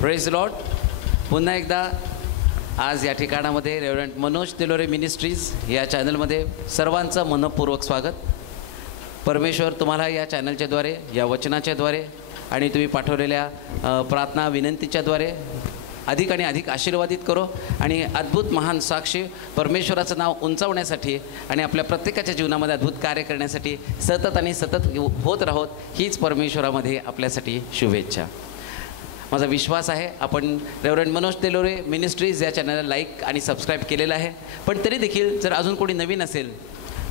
Praise Lord. पुन्हा एकदा आज या ठिकाणामध्ये रेव्हरंड मनोज तिलोरे मिनिस्ट्रीज या चॅनलमध्ये सर्वांचं मनपूर्वक स्वागत. परमेश्वर तुम्हाला या चॅनलच्याद्वारे, या वचनाच्याद्वारे आणि तुम्ही पाठवलेल्या प्रार्थना विनंतीच्याद्वारे अधिक आणि अधिक आशीर्वादित करो आणि अद्भुत महान साक्षी परमेश्वराचं नाव उंचावण्यासाठी आणि आपल्या प्रत्येकाच्या जीवनामध्ये अद्भुत कार्य करण्यासाठी सतत आणि सतत होत राहोत, हीच परमेश्वरामध्ये आपल्यासाठी शुभेच्छा. माझा विश्वास आहे आपण रेव्हरंड मनोज तिलोरे मिनिस्ट्रीज या चॅनलला लाईक आणि सबस्क्राईब केलेलं आहे. पण तरी देखील जर अजून कोणी नवीन असेल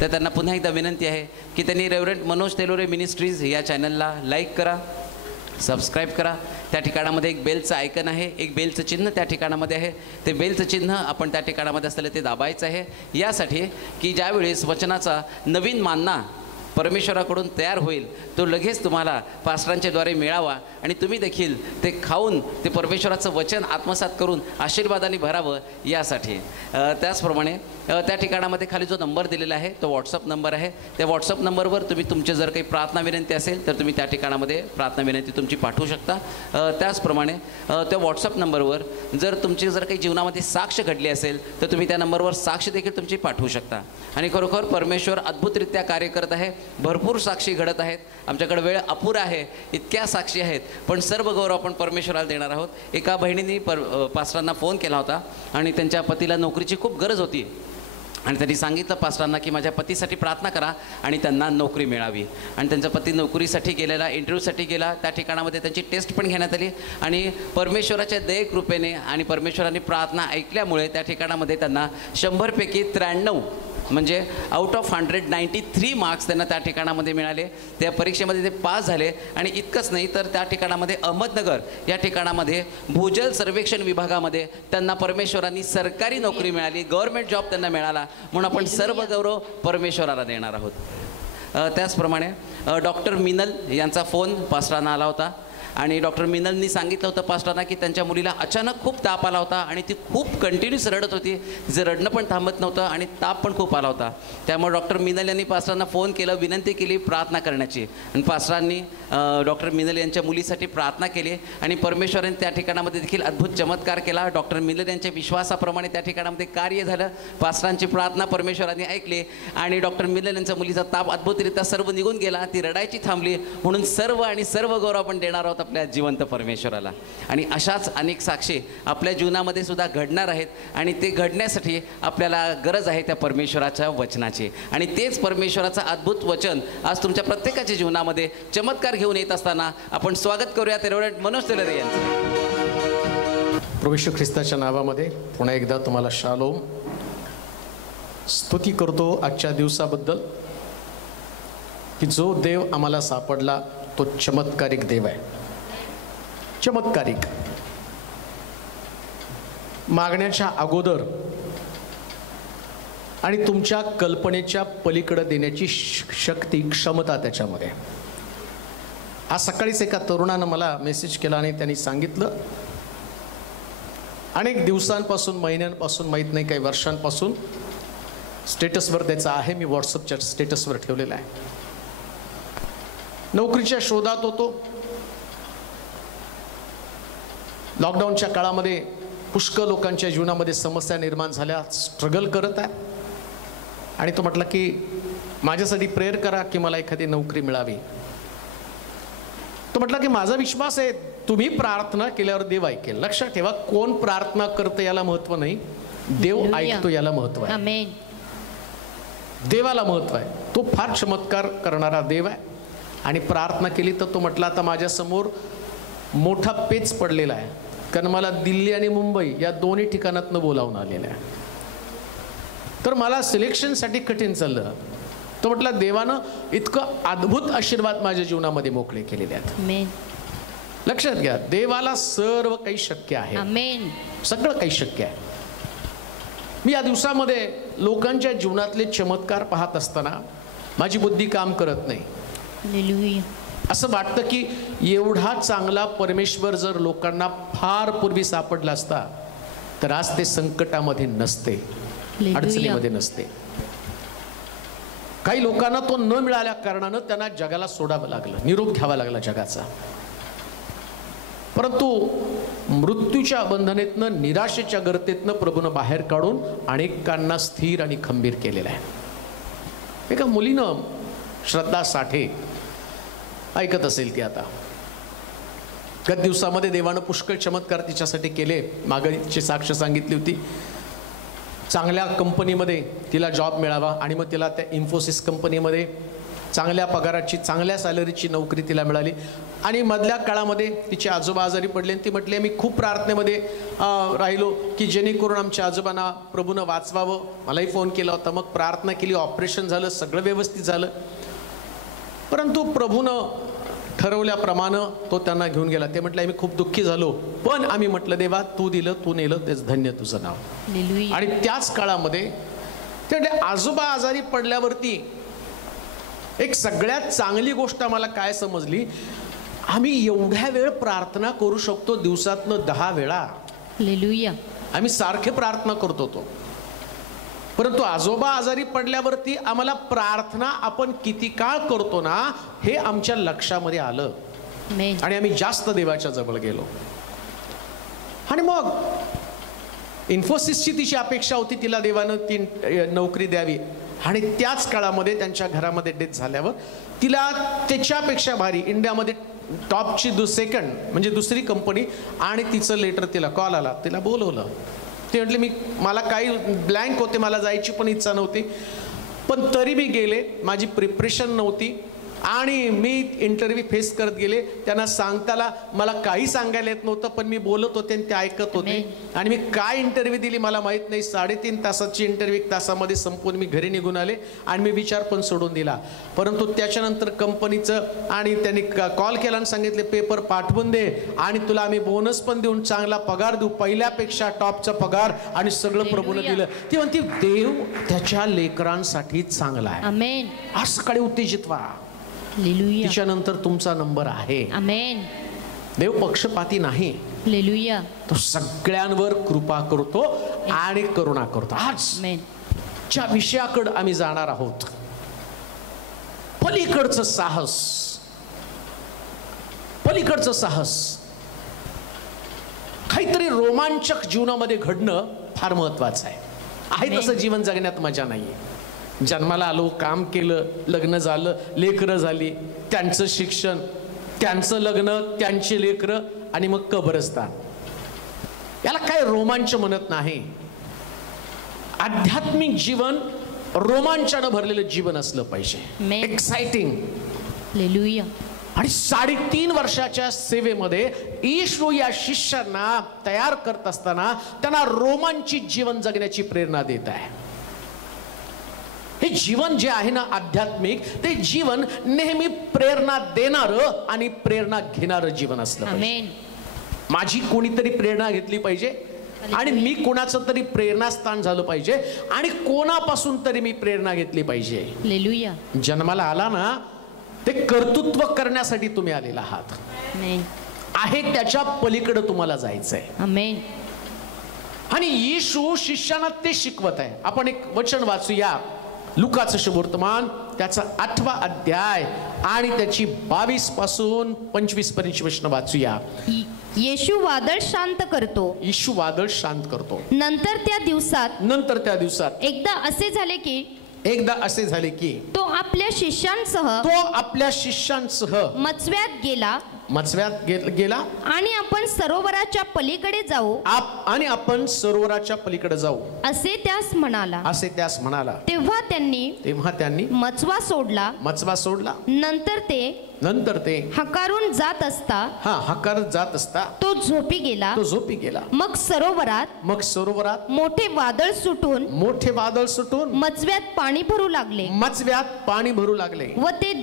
तर त्यांना पुन्हा एकदा विनंती आहे की त्यांनी रेव्हरंड मनोज तिलोरे मिनिस्ट्रीज या चॅनलला लाईक करा, सबस्क्राईब करा. त्या ठिकाणामध्ये एक बेलचं आयकन आहे, एक बेलचं चिन्ह त्या ठिकाणामध्ये आहे. ते बेलचं चिन्ह आपण त्या ठिकाणामध्ये असलेलं ते दाबायचं आहे, यासाठी की ज्यावेळेस वचनाचा नवीन मानना परमेश्वराकडून तयार होईल तो लगेच तुम्हाला पास्टरांच्याद्वारे मिळावा आणि तुम्ही देखील ते खाऊन ते परमेश्वराचं वचन आत्मसात करून आशीर्वादाने भरावं यासाठी. त्याचप्रमाणे त्या ठिकाणामध्ये खाली जो नंबर दिलेला आहे तो व्हॉट्सअप नंबर आहे. त्या व्हॉट्सअप नंबरवर तुम्ही तुमचे जर काही प्रार्थना विनंती असेल तर तुम्ही त्या ठिकाणामध्ये प्रार्थना विनंती तुमची पाठवू शकता. त्याचप्रमाणे त्या व्हॉट्सअप नंबरवर जर तुमची जर काही जीवनामध्ये साक्ष घडली असेल तर तुम्ही त्या नंबरवर साक्ष देखील तुमची पाठवू शकता. आणि खरोखर परमेश्वर अद्भुतरित्या कार्य करत आहे, भरपूर साक्षी घडत आहेत. आमच्याकडे वेळ अपुरा आहे, इतक्या साक्षी आहेत, पण सर्व गौरव आपण परमेश्वराला देणार आहोत. एका बहिणींनी पास्टरांना फोन केला होता आणि त्यांच्या पतीला नोकरीची खूप गरज होती आणि त्यांनी सांगितलं पास्टरांना की माझ्या पतीसाठी प्रार्थना करा आणि त्यांना नोकरी मिळावी. आणि त्यांचा पती नोकरीसाठी गेलेला, इंटरव्ह्यूसाठी गेला. त्या ठिकाणामध्ये त्यांची टेस्ट पण घेण्यात आली आणि परमेश्वराच्या दये कृपेने आणि परमेश्वराने प्रार्थना ऐकल्यामुळे त्या ठिकाणामध्ये त्यांना 100 पैकी 93 म्हणजे आउट ऑफ 193 मार्क्स त्यांना त्या ठिकाणामध्ये मिळाले. त्या परीक्षेमध्ये ते पास झाले. आणि इतकंच नाही तर त्या ठिकाणामध्ये अहमदनगर या ठिकाणामध्ये भूजल सर्वेक्षण विभागामध्ये त्यांना परमेश्वरांनी सरकारी नोकरी मिळाली, गव्हर्नमेंट जॉब त्यांना मिळाला. म्हणून आपण सर्व गौरव परमेश्वराला देणार आहोत. त्याचप्रमाणे डॉक्टर मिनल यांचा फोन पास्टरांना आला होता आणि डॉक्टर मिनलनी सांगितलं होतं पास्टरांना की त्यांच्या मुलीला अचानक खूप ताप आला होता आणि ती खूप कंटिन्यूस रडत होती. तिचं रडणं पण थांबत नव्हतं आणि ताप पण खूप आला होता. त्यामुळे डॉक्टर मिनल यांनी पास्टरांना फोन केलं, विनंती केली प्रार्थना करण्याची. आणि पास्टरांनी डॉक्टर मिनल यांच्या मुलीसाठी प्रार्थना केली आणि परमेश्वराने त्या ठिकाणामध्ये देखील अद्भुत चमत्कार केला. डॉक्टर मिनल यांच्या विश्वासाप्रमाणे त्या ठिकाणामध्ये कार्य झालं. पास्टरांची प्रार्थना परमेश्वराने ऐकली आणि डॉक्टर मिनल यांच्या मुलीचा ताप अद्भुतरित्या सर्व निघून गेला. ती रडायची थांबली. म्हणून सर्व आणि सर्व गौरव आपण देणार आहोत आपल्या जिवंत परमेश्वराला. आणि अशाच अनेक साक्षी आपल्या जीवनामध्ये सुद्धा घडणार आहेत आणि ते घडण्यासाठी आपल्याला गरज आहे त्या परमेश्वराच्या वचनाची. आणि तेच परमेश्वराचं अद्भुत वचन आज तुमच्या प्रत्येकाच्या जीवनामध्ये चमत्कार घेऊन येत असताना आपण स्वागत करूया रेव्हरंड मनोज तिलोरे यांचं. प्रभू येशू ख्रिस्ताच्या नावामध्ये पुन्हा एकदा तुम्हाला शालोम. स्तुती करतो आजच्या दिवसाबद्दल की जो देव आम्हाला सापडला तो चमत्कारिक देव आहे. चमत्कारिक, मागण्याच्या अगोदर आणि तुमच्या कल्पनेच्या पलीकडे देण्याची शक्ती, क्षमता त्याच्यामध्ये. आज सकाळीच एका तरुणानं मला मेसेज केला आणि त्यांनी सांगितलं अनेक दिवसांपासून, महिन्यांपासून, माहीत नाही काही वर्षांपासून स्टेटसवर त्याचा आहे, मी व्हॉट्सअपच्या स्टेटसवर ठेवलेला आहे. नोकरीच्या शोधात होतो. लॉकडाऊनच्या काळामध्ये पुष्कळ लोकांच्या जीवनामध्ये समस्या निर्माण झाल्या, स्ट्रगल करत आहे. आणि तो म्हटला की माझ्यासाठी प्रेयर करा की मला एखादी नोकरी मिळावी. तो म्हटला की माझा विश्वास आहे तुम्ही प्रार्थना केल्यावर देव ऐकेल. लक्षात ठेवा, कोण प्रार्थना करतं याला महत्व नाही, देव ऐकतो याला महत्व आहे. देवाला महत्व आहे. तो फार चमत्कार करणारा देव आहे. आणि प्रार्थना केली तर तो म्हटला आता माझ्यासमोर मोठा पेच पडलेला आहे, कारण मला दिल्ली आणि मुंबई या दोन्ही ठिकाणातनं बोलावून आलेलं आहे. तर मला सिलेक्शनसाठी कठीण चाललं. तो म्हटला देवानं इतकं अद्भुत आशीर्वाद माझ्या जीवनामध्ये मोकळे केलेले आहेत. लक्षात घ्या, देवाला सर्व काही शक्य आहे. सगळं काही शक्य आहे. मी या दिवसामध्ये लोकांच्या जीवनातले चमत्कार पाहत असताना माझी बुद्धी काम करत नाही. असं वाटतं की एवढा चांगला परमेश्वर जर लोकांना फार पूर्वी सापडला असता तर आज ते संकटामध्ये नसते, अडचणीमध्ये नसते. काही लोकांना तो न मिळाल्या कारणानं त्यांना जगाला सोडावं लागलं, निरोप घ्यावा लागला जगाचा. परंतु मृत्यूच्या बंधनेतनं, निराशेच्या गर्तेतनं प्रभूनं बाहेर काढून अनेकांना स्थिर आणि खंबीर केलेलं आहे. एका मुलीनं, श्रद्धा साठे, ऐकत असेल ती आता, गत दिवसामध्ये देवानं पुष्कळ चमत्कार तिच्यासाठी केले. मागची साक्ष सांगितली होती. चांगल्या कंपनीमध्ये तिला जॉब मिळावा आणि मग तिला त्या इन्फोसिस कंपनीमध्ये चांगल्या पगाराची, चांगल्या सॅलरीची नोकरी तिला मिळाली. आणि मधल्या काळामध्ये तिचे आजोबा आजारी पडले आणि ती म्हटली, मी खूप प्रार्थनेमध्ये राहिलो की जेणेकरून आमच्या आजोबांना प्रभूनं वाचवावं. मलाही फोन केला होता, मग प्रार्थना केली, ऑपरेशन झालं, सगळं व्यवस्थित झालं. परंतु प्रभूनं ठरवल्याप्रमाणे तो त्यांना घेऊन गेला. ते म्हटलं, आम्ही खूप दुःखी झालो, पण आम्ही म्हटलं, देवा तू दिलं, तू नेलं, तेच धन्य तुझं नाव. आणि त्याच काळामध्ये ते आजोबा आजारी पडल्यावरती एक सगळ्यात चांगली गोष्ट आम्हाला काय समजली, आम्ही एवढ्या वेळ प्रार्थना करू शकतो, दिवसातनं 10 वेळा. आम्ही सारखे प्रार्थना करतो तो, परंतु आजोबा आजारी पडल्यावरती आम्हाला प्रार्थना आपण किती काळ करतो ना, हे आमच्या लक्षामध्ये आलं आणि आम्ही जास्त देवाच्या जवळ गेलो. आणि मग इन्फोसिसची तिची अपेक्षा होती, तिला देवानं ती नोकरी द्यावी. आणि त्याच काळामध्ये त्यांच्या घरामध्ये डेथ झाल्यावर तिला त्याच्यापेक्षा भारी इंडियामध्ये टॉपची सेकंड म्हणजे दुसरी कंपनी, आणि तिचं लेटर, तिला कॉल आला, तिला बोलवलं. ते म्हटले, मला काही ब्लँक होते, मला जायची पण इच्छा नव्हती, पण तरी मी गेले. माझी प्रिपरेशन नव्हती आणि मी इंटरव्ह्यू फेस करत गेले. त्यांना सांगताना मला काही सांगायला येत नव्हतं, पण मी बोलत होते आणि ते ऐकत होते. आणि मी काय इंटरव्ह्यू दिली मला माहीत नाही. 3.5 तासाची इंटरव्ह्यू 1 तासामध्ये संपून मी घरी निघून आले आणि मी विचार पण सोडून दिला. परंतु त्याच्यानंतर कंपनीचं आणि त्यांनी कॉल केला आणि सांगितले, पेपर पाठवून दे आणि तुला आम्ही बोनस पण देऊन चांगला पगार देऊ, पहिल्यापेक्षा टॉपचा पगार, आणि सगळं प्रभूने दिलं. ती म्हणते, देव त्याच्या लेकरांसाठी चांगला आहे. आज सकाळी उत्तेजित व्हा, तिच्यानंतर तुमचा नंबर आहे. देव पक्षपाती नाही, तो सगळ्यांवर कृपा करतो आणि करुणा करतो. आज ज्या विषयाकडे आम्ही जाणार आहोत, पलीकडचं साहस, पलीकडचं साहस, काहीतरी रोमांचक जीवनामध्ये घडणं फार महत्वाचं आहे. तसं जीवन जगण्यात मजा नाहीये. जन्माला आलो, काम केलं, लग्न झालं, लेकरं झाली, त्यांचं शिक्षण, त्यांचं लग्न, त्यांची लेकरं, आणि मग कब्रस्तान. याला काय रोमांच म्हणत नाही. आध्यात्मिक जीवन रोमांचानं भरलेलं जीवन असलं पाहिजे, एक्साइटिंग. आणि 3.5 वर्षाच्या सेवेमध्ये येशू या शिष्यांना तयार करत असताना त्यांना रोमांचित जीवन जगण्याची प्रेरणा देत आहे. हे जीवन जे आहे ना आध्यात्मिक, ते जीवन नेहमी प्रेरणा देणारं आणि प्रेरणा घेणारं जीवन असलं पाहिजे. माझी कोणीतरी प्रेरणा घेतली पाहिजे आणि मी कोणाचं तरी प्रेरणास्थान झालं पाहिजे आणि कोणापासून तरी मी प्रेरणा घेतली पाहिजे. जन्माला आला ना, ते कर्तृत्व करण्यासाठी तुम्ही आलेला आहात. आहे त्याच्या पलीकडे तुम्हाला जायचंय. आणि येशू शिष्यांना ते शिकवत आहे. आपण एक वचन वाचूया, लुकाचं शुभवर्तमान त्याचा 8वा अध्याय आणि त्याची 22 पासून 25 पर्यंत वचन वाचूया. येशू वादळ शांत करतो. येशू वादळ शांत करतो. नंतर त्या दिवसात एकदा असे झाले की तो आपल्या शिष्यांसह मचव्यात गेला आणि आपण सरोवराच्या पलीकडे जाऊ असे त्यास म्हणाला. तेव्हा त्यांनी मचवा सोडला. नंतर ते हकारून जात असता तो झोपी गेला. मग सरोवरात मोठे वादळ सुटून मचव्यात पाणी भरू लागले व ते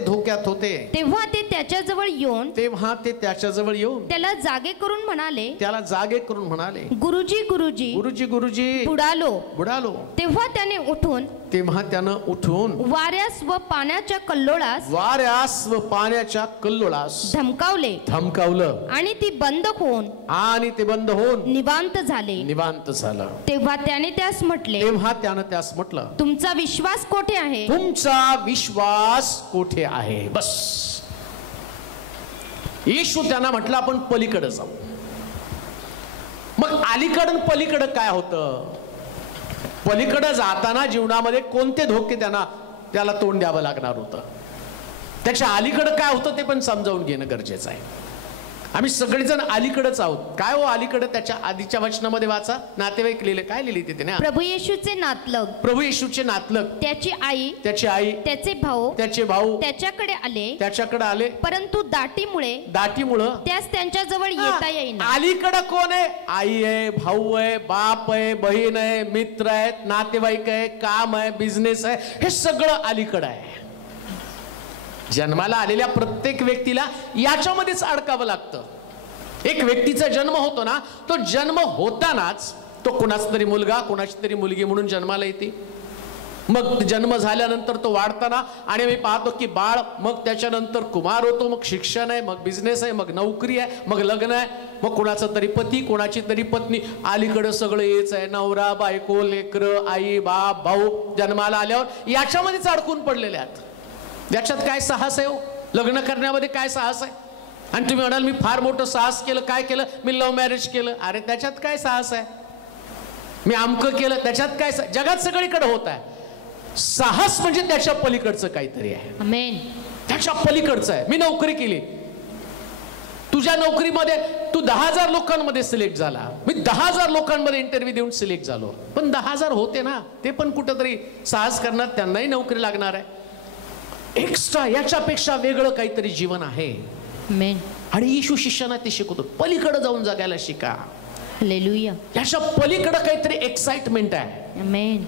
धोक्यात होते. तेव्हा ते त्याच्याजवळ येऊन त्याला जागे करून म्हणाले, गुरुजी बुडालो. तेव्हा त्याने उठून वाऱ्यास व पाण्याच्या कल्लोळास धमकावलं आणि ती बंद होऊन निवांत झालं. तेव्हा त्याने त्यास म्हटलं, तुमचा विश्वास कोठे आहे? बस. येशू त्यांना म्हटलं आपण पलीकडे जाऊ. मग अलीकडं पलीकडं काय होतं? पलीकडे जाताना जीवनामध्ये कोणते धोके त्याला तोंड द्यावं लागणार होतं, त्याच्या अलीकडं काय होतं ते पण समजावून घेणं गरजेचं आहे. आम्ही सगळेजण अलीकडेच आहोत. काय हो अलीकडे? त्याच्या आधीच्या वचनामध्ये वाचा, नातेवाईक लिहिले. काय लिहिले तिथे ना? प्रभू येशूचे नातलग, प्रभू येशूचे नातलग, त्याची आई, त्याचे भाऊ त्याच्याकडे आले, परंतु दाटीमुळं त्यास त्यांच्या जवळ येता येईना. अलीकडे कोण आहे? आई आहे, भाऊ आहे, बाप आहे, बहीण आहे, मित्र आहेत, नातेवाईक आहे, काम आहे, बिझनेस आहे, हे सगळं अलीकडे आहे. जन्माला आलेल्या प्रत्येक व्यक्तीला याच्यामध्येच अडकावं लागतं. एक व्यक्तीचा जन्म होतो ना, तो जन्म होतानाच तो कोणाचा तरी मुलगा, कोणाची तरी मुलगी म्हणून जन्माला येते. मग जन्म झाल्यानंतर तो वाढताना आणि मी पाहतो की बाळ, मग त्याच्यानंतर कुमार होतो, मग शिक्षण आहे, मग बिझनेस आहे, मग नोकरी आहे, मग लग्न आहे, मग कोणाचा तरी पती, कोणाची तरी पत्नी. अलीकडे सगळं हेच आहे. नवरा, बायको, लेकरं, आई, बाप, भाऊ जन्माला आल्यावर याच्यामध्येच अडकून पडलेले आहेत. याच्यात काय साहस आहे हो? लग्न करण्यामध्ये काय साहस आहे? आणि तुम्ही म्हणाल मी फार मोठं साहस केलं. काय केलं? मी लव्ह मॅरेज केलं. अरे त्याच्यात काय साहस आहे? मी आमकं केलं, त्याच्यात काय? जगात सगळीकडे होत आहे. साहस म्हणजे त्याच्या पलीकडचं काहीतरी आहे. आमेन. त्याच्या पलीकडचं आहे. मी नोकरी केली, तुझ्या नोकरीमध्ये तू 10,000 लोकांमध्ये सिलेक्ट झाला, मी 10,000 लोकांमध्ये इंटरव्ह्यू देऊन सिलेक्ट झालो, पण 10,000 होते ना, ते पण कुठंतरी साहस करणार, त्यांनाही नोकरी लागणार आहे. एक्स्ट्रा याच्यापेक्षा वेगळं काहीतरी जीवन आहे. आमेन. आणि येशू शिष्याना ते शिकवतो, पलीकडे जाऊन जगायला शिका. हालेलुया. याच्या पलीकडे काहीतरी एक्साइटमेंट आहे. आमेन.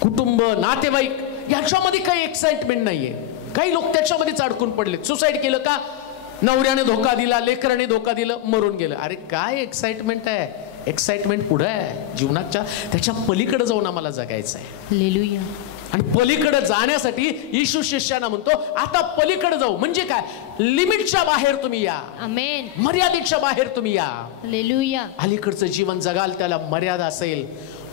कुटुंब, नातेवाईक याच्यामध्ये काही एक्साइटमेंट नाहीये. काही लोक त्याच्यामध्येच अडकून पडले. सुसाईड केलं का? नवऱ्याने धोका दिला, लेकराने धोका दिलं, मरून गेलं. अरे काय एक्साइटमेंट आहे? एक्साइटमेंट पुढे आहे जीवनाच्या, त्याच्या पलीकडे जाऊन आम्हाला जगायचं आहे. हालेलुया. आणि पलीकडे जाण्यासाठी येशू शिष्यांना म्हणतो, आता पलीकडे जाऊ. म्हणजे काय? लिमिटच्या बाहेर तुम्ही या. आमेन. मर्यादेच्या बाहेर तुम्ही या. हालेलुया. अलीकडचं जीवन जगाल त्याला मर्यादा असेल,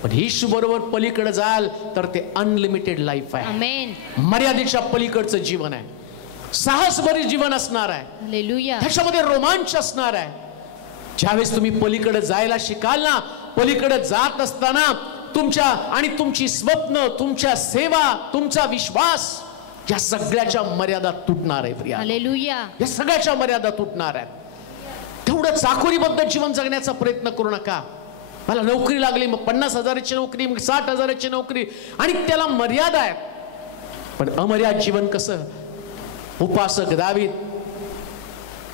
पण येशू बरोबर पलीकडे जाल तर ते अनलिमिटेड लाईफ आहे. आमेन. मर्यादेच्या पलीकडचं जीवन आहे. साहसभरी जीवन असणार आहे. हालेलुया. त्याच्यामध्ये रोमांच असणार आहे. ज्यावेळेस तुम्ही पलीकडे जायला शिकाल ना, पलीकडे जात असताना तुमच्या आणि तुमची स्वप्न, तुमच्या सेवा, तुमचा विश्वास, या सगळ्याच्या मर्यादा तुटणार आहे प्रिया. हालेलुया. या सगळ्याच्या मर्यादा तुटणार आहेत. तेवढं चाकोरीबद्ध जीवन जगण्याचा प्रयत्न करू नका. मला नोकरी लागली, मग 50,000ची नोकरी, मग 60,000ची नोकरी, आणि त्याला मर्यादा आहे. पण अमर्याद जीवन कसं? उपासक दावीद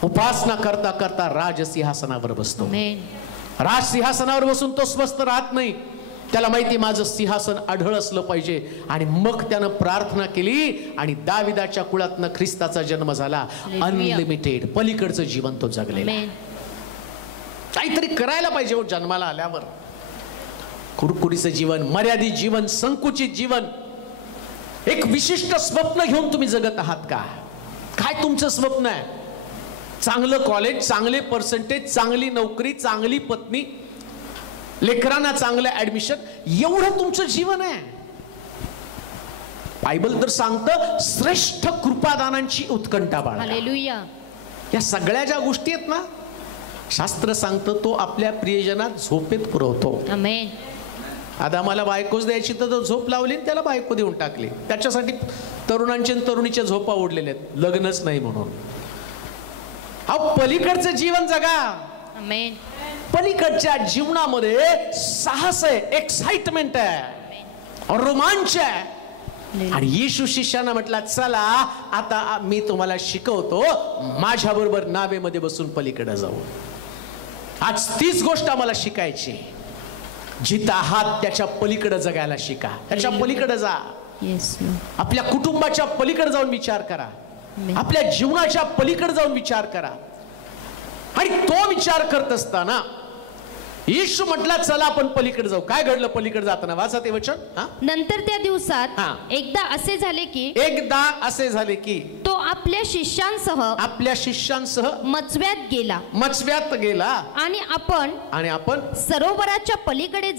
उपासना करता करता राजसिंहासनावर बसतो. राजसिंहासनावर बसून तो स्वस्थ राहत नाही. त्याला माहिती माझं सिंहासन अढळ असलं पाहिजे. आणि मग त्यानं प्रार्थना केली आणि दाविदाच्या कुळातनं ख्रिस्ताचा जन्म झाला. अनलिमिटेड पलीकडचं जीवन तो जगले. काहीतरी करायला पाहिजे हो जन्माला आल्यावर. कुडकुडीचं जीवन, मर्यादित जीवन, संकुचित जीवन, एक विशिष्ट स्वप्न घेऊन तुम्ही जगत आहात का? काय तुमचं स्वप्न आहे? चांगलं कॉलेज, चांगले पर्सेंटेज, चांगली नोकरी, चांगली पत्नी, लेकरांना चांगलं ऍडमिशन, एवढं तुमचं जीवन आहे? बायबल तर सांगतं श्रेष्ठ कृपादानांची उत्कंठा बाळगा. हालेलुया. या सगळ्या ज्या गोष्टी आहेत ना, शास्त्र सांगतं तो आपल्या प्रियजनात झोपेत पुरवतो. आमेन. आदामाला बायकोच द्यायची तर तो झोप लावली, त्याला बायको देऊन टाकली. त्याच्यासाठी तरुणांच्या तरुणीच्या झोपा ओढलेल्या आहेत, लग्नच नाही म्हणून. अहो पलीकडचं जीवन जगा. आमेन. पलीकडच्या जीवनामध्ये साहस आहे, एक्साइटमेंट आहे, रोमांच आहे. आणि येशू शिष्यांना म्हटला, चला आता मी तुम्हाला शिकवतो, माझ्या बरोबर नावेमध्ये बसून पलीकडे जाऊ. आज तीच गोष्ट आम्हाला शिकायची. जिथं आहात त्याच्या पलीकडे जगायला शिका. त्याच्या पलीकडे जा. आपल्या कुटुंबाच्या पलीकडे जाऊन विचार करा. आपल्या जीवनाच्या पलीकडे जाऊन विचार करा. आणि तो विचार करत असताना येशू म्हटला, चला आपण पलीकडे जाऊ. काय घडलं पलीकडे जाताना? वाचा ते वचन. नंतर त्या दिवसात एकदा असे झाले की तो आपल्या शिष्यांसह मचव्यात गेला आणि आपण सरोवराच्या पलीकडे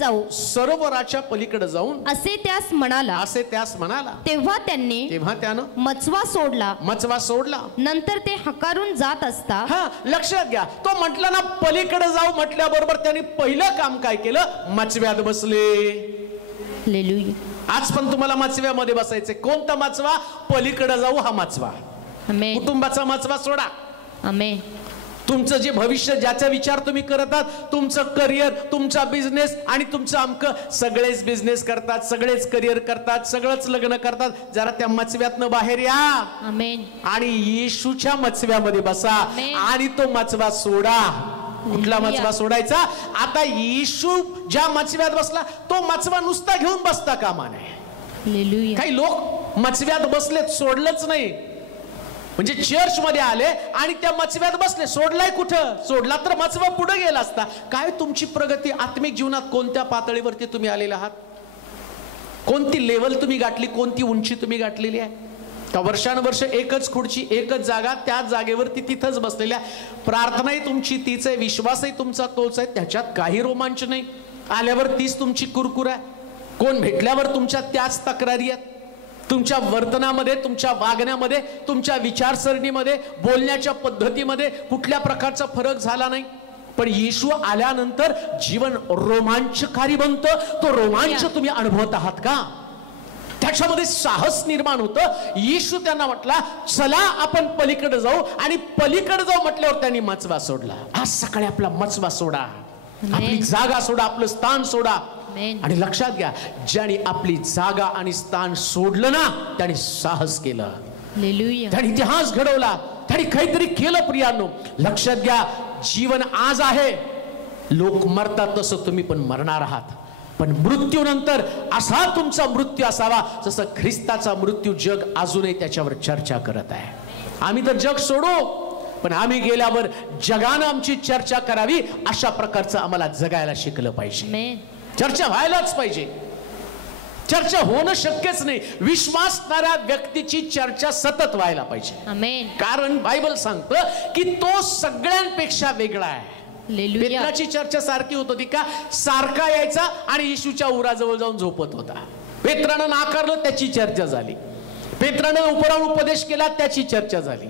जाऊ असे त्यास म्हणाला. तेव्हा त्यानं मचवा सोडला. नंतर ते हकारून जात असता. लक्षात घ्या, तो म्हटला ना पलीकडे जाऊ म्हटल्याबरोबर त्यांनी पहिलं काम काय केलं? मचव्यात बसले. हालेलुया. आज पण तुम्हाला मचव्यामध्ये बसायचे. कोणता मचवा? पलीकडे जाऊ हा मचवा. आमेन. कुटुंबाचा मचवा सोडा. आमेन. तुमचं जे भविष्य, ज्याचा विचार तुम्ही करत आहात, तुमचं करिअर, तुमचा बिझनेस आणि तुमचं अमक, सगळेच बिझनेस करतात, सगळेच करिअर करतात, सगळंच लग्न करतात. जरा त्या मचव्यातनं बाहेर या. आमेन. आणि येशूच्या मचव्यामध्ये बसा आणि तो मचवा सोडा. कुठला मचवा सोडायचा? आता येशू ज्या मचव्यात बसला तो मचवा नुसता घेऊन बसता कामा नये. काही लोक मचव्यात बसलेत, सोडलंच नाही. म्हणजे चर्च मध्ये आले आणि त्या मचव्यात बसले, सोडलाय कुठं? सोडला तर मचवा पुढे गेला असता. काय तुमची प्रगती आत्मिक जीवनात कोणत्या पातळीवरती तुम्ही आलेला आहात? कोणती लेवल तुम्ही गाठली? कोणती उंची तुम्ही गाठलेली आहे? का वर्षानुवर्ष एकच खुर्ची, एकच जागा, त्याच जागेवरती तिथंच बसलेल्या? प्रार्थनाही तुमची तीच आहे, विश्वासही तुमचा तोच आहे, त्याच्यात काही रोमांच नाही. आल्यावर तीच तुमची कुरकुर आहे. कोण भेटल्यावर तुमच्या त्याच तक्रारी आहेत. तुमच्या वर्तनामध्ये, तुमच्या वागण्यामध्ये, तुमच्या विचारसरणीमध्ये, बोलण्याच्या पद्धतीमध्ये कुठल्या प्रकारचा फरक झाला नाही. पण येशू आल्यानंतर जीवन रोमांचकारी बनतं. तो रोमांच तुम्ही अनुभवत आहात का? त्याच्यामध्ये साहस निर्माण होतं. येशू त्यांना म्हटला, चला आपण पलीकडे जाऊ. आणि पलीकडे जाऊ म्हटल्यावर त्यांनी मचवा सोडला. आज सकाळी आपला मचवा सोडा, आपली जागा सोडा, आपलं स्थान सोडा. आणि लक्षात घ्या, ज्याने आपली जागा आणि स्थान सोडलं ना, त्याने साहस केलं, त्याने इतिहास घडवला, त्याने काहीतरी केलं. प्रियांनो, लक्षात घ्या, जीवन आज आहे. लोक मरतात तसं तुम्ही पण मरणार आहात. पण मृत्यूनंतर असा तुमचा मृत्यू असावा जसं ख्रिस्ताचा मृत्यू जग अजूनही त्याच्यावर चर्चा करत आहे. आम्ही तर जग सोडू, पण आम्ही गेल्यावर जगानं आमची चर्चा करावी अशा प्रकारचं आम्हाला जगायला शिकलं पाहिजे. चर्चा व्हायलाच पाहिजे. चर्चा होणं शक्यच नाही. विश्वासणाऱ्या व्यक्तीची चर्चा सतत व्हायला पाहिजे. कारण बायबल सांगतं की तो सगळ्यांपेक्षा वेगळा आहे. पेत्राची चर्चा सारखी होत होती का? सारखा यायचा आणि येशूच्या उराजवळ जाऊन झोपत होता. पेत्रानं नाकारलं, त्याची चर्चा झाली. पेत्रानं उपराऊन उपदेश केला, त्याची चर्चा झाली.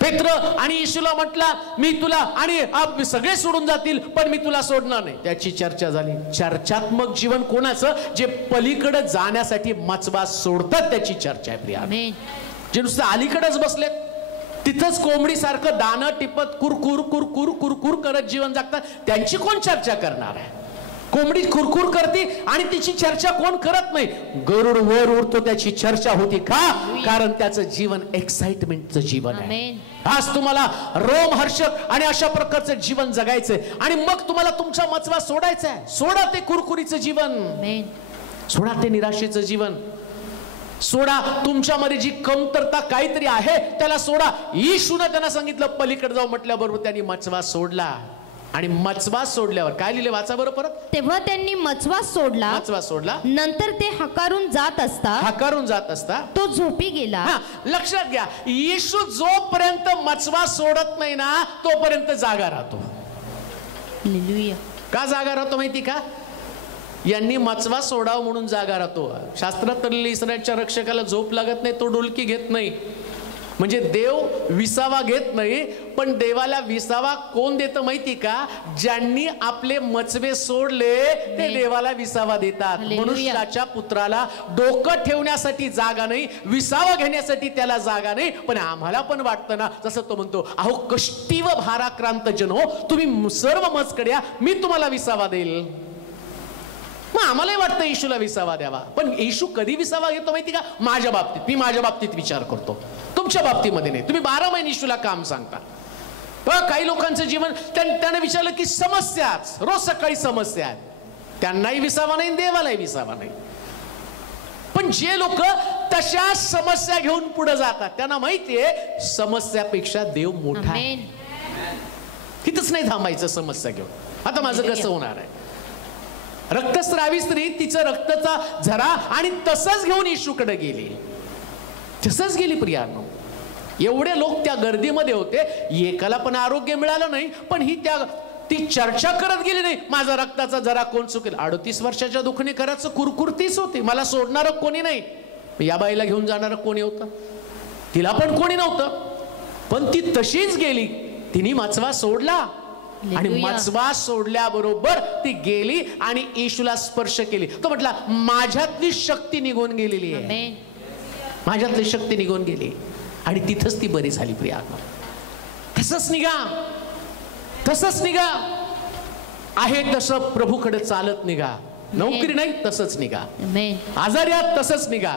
पेत्र आणि येशूला म्हटला, मी तुला आणि सगळे सोडून जातील पण मी तुला सोडणार नाही, त्याची चर्चा झाली. चर्चात्मक जीवन कोणाचं? जे पलीकडे जाण्यासाठी मचवा सोडतात, त्याची चर्चा आहे. प्रिया, जे नुसतं अलीकडेच बसलेत, तिथंच कोंबडी सारखं दाणं टिपत कुरकुर कुरकुर कुरकुर करत जीवन जगतात, त्यांची कोण चर्चा करणार आहे? कोंबडी खुरखुर करते आणि तिची चर्चा कोण करत नाही. गरुड वर उडतो, त्याची चर्चा होती का? कारण त्याचं जीवन एक्साइटमेंटचं जीवन आहे. आज तुम्हाला रोमहर्षक आणि अशा प्रकारचं जीवन जगायचंय आणि मग तुम्हाला तुमचा मचवा सोडायचा आहे. सोडा ते कुरकुरीचं जीवन, सोडा ते निराशेचं जीवन, सोडा तुमच्यामध्ये जी कमतरता काहीतरी आहे त्याला सोडा. येशूने त्यांना सांगितलं पलीकडे जाऊ म्हटल्याबरोबर त्यांनी मचवा सोडला. आणि मचवा सोडल्यावर काय लिहिले? वाचा बरं परत. तेव्हा त्यांनी मचवा सोडला. नंतर ते हकारून जात असता तो झोपी गेला. लक्षात घ्या, येशू जोपर्यंत मचवा सोडत नाही ना तोपर्यंत जागा राहतो. का जागा राहतो माहिती का? यांनी मचवा सोडाव म्हणून जागा राहतो. शास्त्रात तर इस्रायलच्या रक्षकाला झोप लागत नाही, तो डुलकी घेत नाही. म्हणजे देव विसावा घेत नाही, पण देवाला विसावा कोण देतं माहिती का? ज्यांनी आपले मचवे सोडले ते देवाला विसावा देतात. मनुष्याच्या पुत्राला डोकं ठेवण्यासाठी जागा नाही, विसावा घेण्यासाठी त्याला जागा नाही. पण आम्हाला पण वाटतं ना, जसं तो म्हणतो, अहो कष्टीव भाराक्रांत जनो, तुम्ही सर्व मजकडे या, मी तुम्हाला विसावा देईल. मग आम्हालाही वाटतं येशूला विसावा द्यावा. पण येशू कधी विसावा घेतो माहिती का? माझ्या बाबतीत, मी माझ्या बाबतीत विचार करतो, तुमच्या बाबतीमध्ये नाही. तुम्ही 12 महिने येशूला काम सांगता. काही लोकांचं जीवन, त्याने विचारलं की समस्याच, रोज सकाळी समस्या आहेत, त्यांनाही विसावा नाही, देवालाही विसावा नाही. पण जे लोक तशा समस्या घेऊन पुढे जातात त्यांना माहितीये समस्यापेक्षा देव मोठा आहे. तिथंच नाही थांबायचं समस्या घेऊन. आता माझं कसं होणार आहे? रक्तस्रावी स्त्री तिचं रक्ताचा झरा आणि तसंच घेऊन येशूकडे गेली, तसंच गेली. प्रियांनो, एवढे लोक त्या गर्दीमध्ये होते, एकाला पण आरोग्य मिळालं नाही, पण ती चर्चा करत गेली नाही, माझा रक्ताचा जरा कोण चुकेल. 38 वर्षाच्या दुखणे करायचं कुरकुर तीच होती, मला सोडणारं कोणी नाही. या बाईला घेऊन जाणारं कोणी होतं, तिला पण कोणी नव्हतं, पण ती तशीच गेली. तिने मचवा सोडला आणि मचवा सोडल्याबरोबर ती गेली आणि येशूला स्पर्श केली. तो म्हटला, माझ्यातली शक्ती निघून गेलेली आहे, माझ्यातली शक्ती निघून गेली, आणि तिथंच ती बरी झाली. प्रिया, तसंच निघा, तसंच निघा, आहे तसं प्रभूकडे चालत निघा. नोकरी नाही तसंच निघा, आजारी आहात तसंच निघा.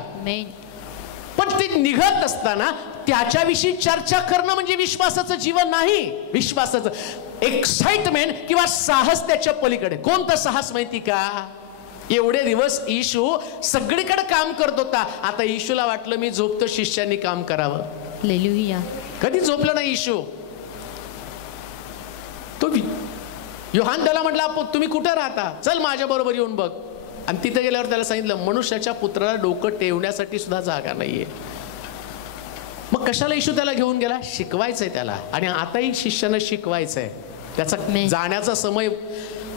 पण ते निघत असताना त्याच्याविषयी चर्चा करणं म्हणजे विश्वासाचं जीवन नाही. विश्वासाचं एक्साइटमेंट किंवा साहस त्याच्या पलीकडे. कोणतं साहस माहिती का? एवढे दिवस येशू सगळीकडे काम करत होता, आता येशूला वाटलं मी झोपतो, शिष्यांनी काम करावं. हालेलुया. कधी झोपला नाही येशू. तो योहान त्याला म्हटला, तुम्ही कुठे राहता, चल माझ्या बरोबर येऊन बघ. आणि तिथे गेल्यावर त्याला सांगितलं, मनुष्याच्या पुत्राला डोकं ठेवण्यासाठी सुद्धा जागा नाहीये. मग कशाला येशू त्याला घेऊन गेला? शिकवायचंय त्याला, आणि आताही शिष्यानं शिकवायचंय. त्याचा जाण्याचा समय,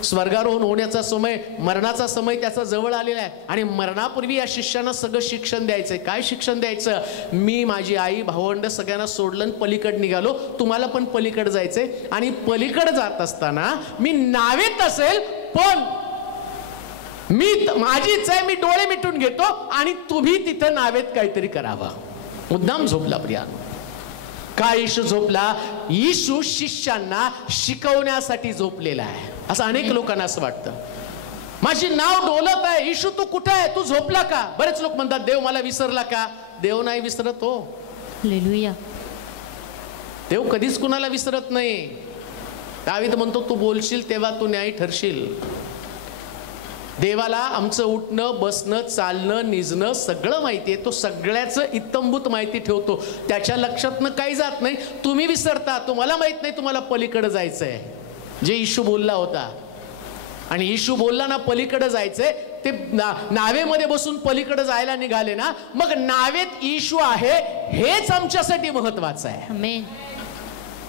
स्वर्गारोहण होण्याचा समय, मरणाचा समय त्याचा जवळ आलेला आहे, आणि मरणापूर्वी या शिष्यानं सगळं शिक्षण द्यायचंय. काय शिक्षण द्यायचं? मी माझी आई भावंड सगळ्यांना सोडलं, पलीकडे निघालो, तुम्हाला पण पलीकडे जायचंय, आणि पलीकडे जात असताना मी नावेत असेल, पण माझीच आहे, मी डोळे मिटून घेतो, आणि तुम्ही तिथं नावेत काहीतरी करावं. मुद्दाम झोपला. प्रिया, का येशू झोपला? येशू शिष्यांना शिकवण्यासाठी झोपलेला आहे. असं अनेक लोकांना असं वाटतं, माझी नाव डोलत आहे, येशू तू कुठे आहे, तू झोपला का? बरेच लोक म्हणतात, देव मला विसरला का? देव नाही विसरत हो. हालेलुया. देव कधीच कुणाला विसरत नाही. दावीद म्हणतो, तू बोलशील तेव्हा तू न्यायी ठरशील. देवाला आमचं उठणं, बसणं, चालणं, निजणं सगळं माहिती आहे. तो सगळ्याचं इत्तंभूत माहिती ठेवतो, त्याच्या लक्षातनं काही जात नाही. तुम्ही विसरता, तुम्हाला माहित नाही तुम्हाला पलीकडे जायचंय. जे येशू बोलला होता, आणि येशू बोलला ना पलीकडे जायचंय, ते नावेमध्ये बसून पलीकडे जायला निघाले ना, मग नावेत येशू आहे हेच आमच्यासाठी महत्वाचं आहे.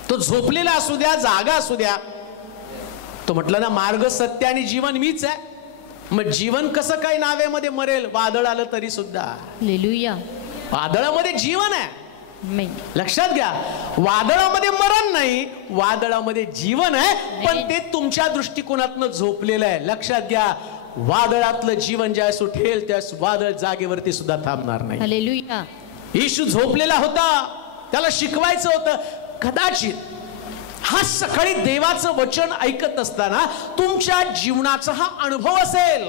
तो झोपलेला असू द्या, जागा असू द्या. तो म्हटलं ना, मार्ग, सत्य आणि जीवन मीच आहे. मग जीवन कसं काय नावेमध्ये मरेल? वादळ आलं तरी सुद्धा. हालेलुया. वादळामध्ये जीवन आहे. लक्षात घ्या, वादळामध्ये मरण नाही, वादळामध्ये जीवन आहे, पण ते तुमच्या दृष्टिकोनातनं झोपलेलं आहे. लक्षात घ्या, वादळातलं जीवन ज्यावेळेस उठेल त्यावेळेस वादळ जागेवरती सुद्धा थांबणार नाही. हालेलुया. येशू झोपलेला होता, त्याला शिकवायचं होतं. कदाचित हा सकाळी देवाचं वचन ऐकत असताना तुमच्या जीवनाचा हा अनुभव असेल.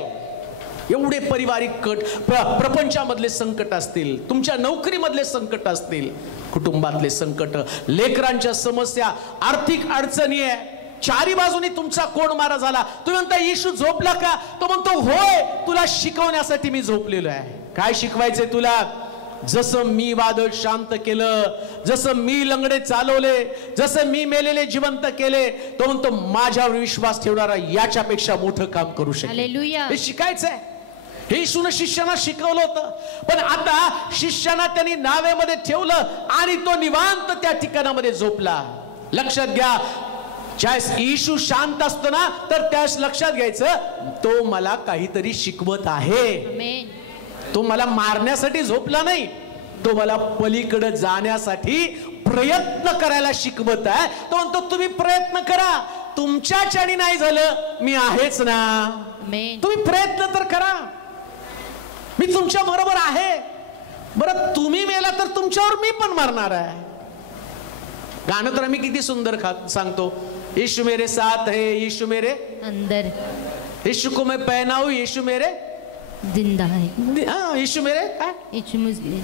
एवढे पारिवारिक कट, प्रपंचामधले संकट असतील, तुमच्या नोकरीमधले संकट असतील, कुटुंबातले संकट, लेकरांच्या समस्या, आर्थिक अडचणी आहे, चारी बाजूनी तुमचा कोण मारा झाला. तुम्ही म्हणता येशू झोपला का? तो म्हणतो, होय, तुला शिकवण्यासाठी मी झोपलेलो आहे. काय शिकवायचंय तुला? जसं मी वादळ शांत केलं, जसं मी लंगडे चालवले, जसं मी मेलेले जिवंत केले, तो म्हणतो माझ्यावर विश्वास ठेवणारा याच्यापेक्षा मोठं काम करू शकेल. हे शिकायचंय. हे येशूने शिष्यांना शिकवलं होतं. पण आता शिष्यांना त्यांनी नावेमध्ये ठेवलं आणि तो निवांत त्या ठिकाणामध्ये झोपला. लक्षात घ्या, ज्यावेळेस येशू शांत असतो ना, तर त्यावेळेस लक्षात घ्यायचं, तो मला काहीतरी शिकवत आहे. तो मला मारण्यासाठी झोपला नाही, तो मला पलीकडे जाण्यासाठी प्रयत्न करायला शिकवत आहे. तो म्हणतो, तुम्ही प्रयत्न करा, तुमच्याच्याने नाही झालं, मी आहेच ना. तुम्ही प्रयत्न तर करा, मी तुमच्या बरोबर आहे. बरं, तुम्ही मेला तर तुमच्यावर मी पण मरणार आहे. गाणं तर आम्ही किती सुंदर सांगतो, यीशु मेरे साथ है, यीशु मेरे अंदर, यीशु को मैं पहनाऊं, यीशु मेरे जिंदा है. हाँ, यीशु मेरे काय, यीशु मुझे,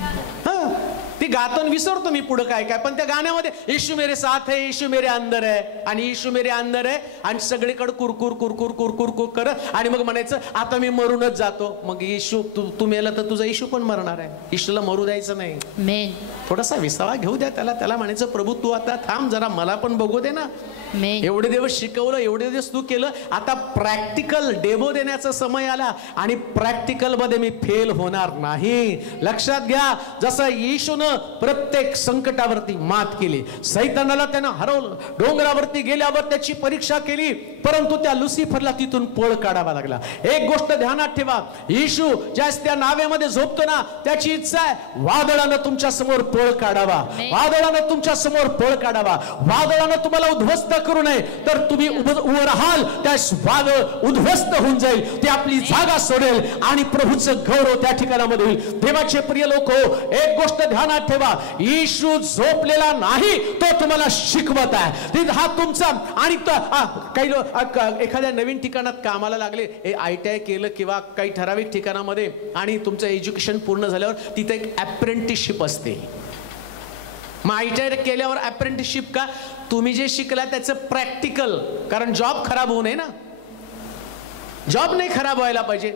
हाँ, ती गातो विसरतो मी पुढे काय काय, पण त्या गाण्यामध्ये यीशु मेरे साथ है, यीशु मेरे अंदर है, आणि यीशु मेरे अंदर है, आणि सगळीकडे कुरकुर कुरकुर कुरकुर कुर करत, आणि मग म्हणायचं आता मी मरूनच जातो. मग येशू, तू मेला तर तुझा येशू पण मरणार आहे. येशूला मरू द्यायचं नाही. थोडासा विसावा घेऊ द्या त्याला. त्याला म्हणायचं, प्रभू तू आता थांब जरा, मला पण बघू दे ना. एवढे दिवस शिकवलं, एवढे दिवस तू केलं, आता प्रॅक्टिकल डेमो देण्याचा समय आला, आणि प्रॅक्टिकल मध्ये मी फेल होणार नाही. लक्षात घ्या, जसं येशूनं येशूनं प्रत्येक संकटावरती मात केली. सैतानाला त्यानं हरवलं. डोंगरावरती गेल्यावर त्याची परीक्षा केली, परंतु त्या लुसिफरला तिथून पळ काढावा लागला. एक गोष्ट ध्यानात ठेवा, येशू ज्यास त्या नावेमध्ये झोपतो ना, त्याची इच्छा आहे वादळानं तुमच्या समोर पळ काढावा, वादळानं तुमच्या समोर पळ काढावा. वादळानं तुम्हाला उद्ध्वस्त करू नये, तर तुम्ही उभं राहाल, त्या वादळ उद्ध्वस्त होऊन जाईल, ते आपली जागा सोडेल आणि प्रभूचं गौरव त्या ठिकाणामध्ये होईल. देवाचे प्रिय लोक, एक गोष्ट ध्यानात ठेवा, येशू झोपलेला नाही, तो तुम्हाला शिकवत आहे. हा तुमचा आणि काही एखाद्या नवीन ठिकाणात कामाला लागले, ITI केलं किंवा काही ठराविक ठिकाणामध्ये, आणि तुमचं एज्युकेशन पूर्ण झाल्यावर तिथे एक अप्रेंटिसशिप असते. मग ITI केल्यावर अप्रेंटिसशिप का? तुम्ही जे शिकला त्याचं प्रॅक्टिकल, कारण जॉब खराब होऊ नये ना, जॉब नाही खराब व्हायला पाहिजे.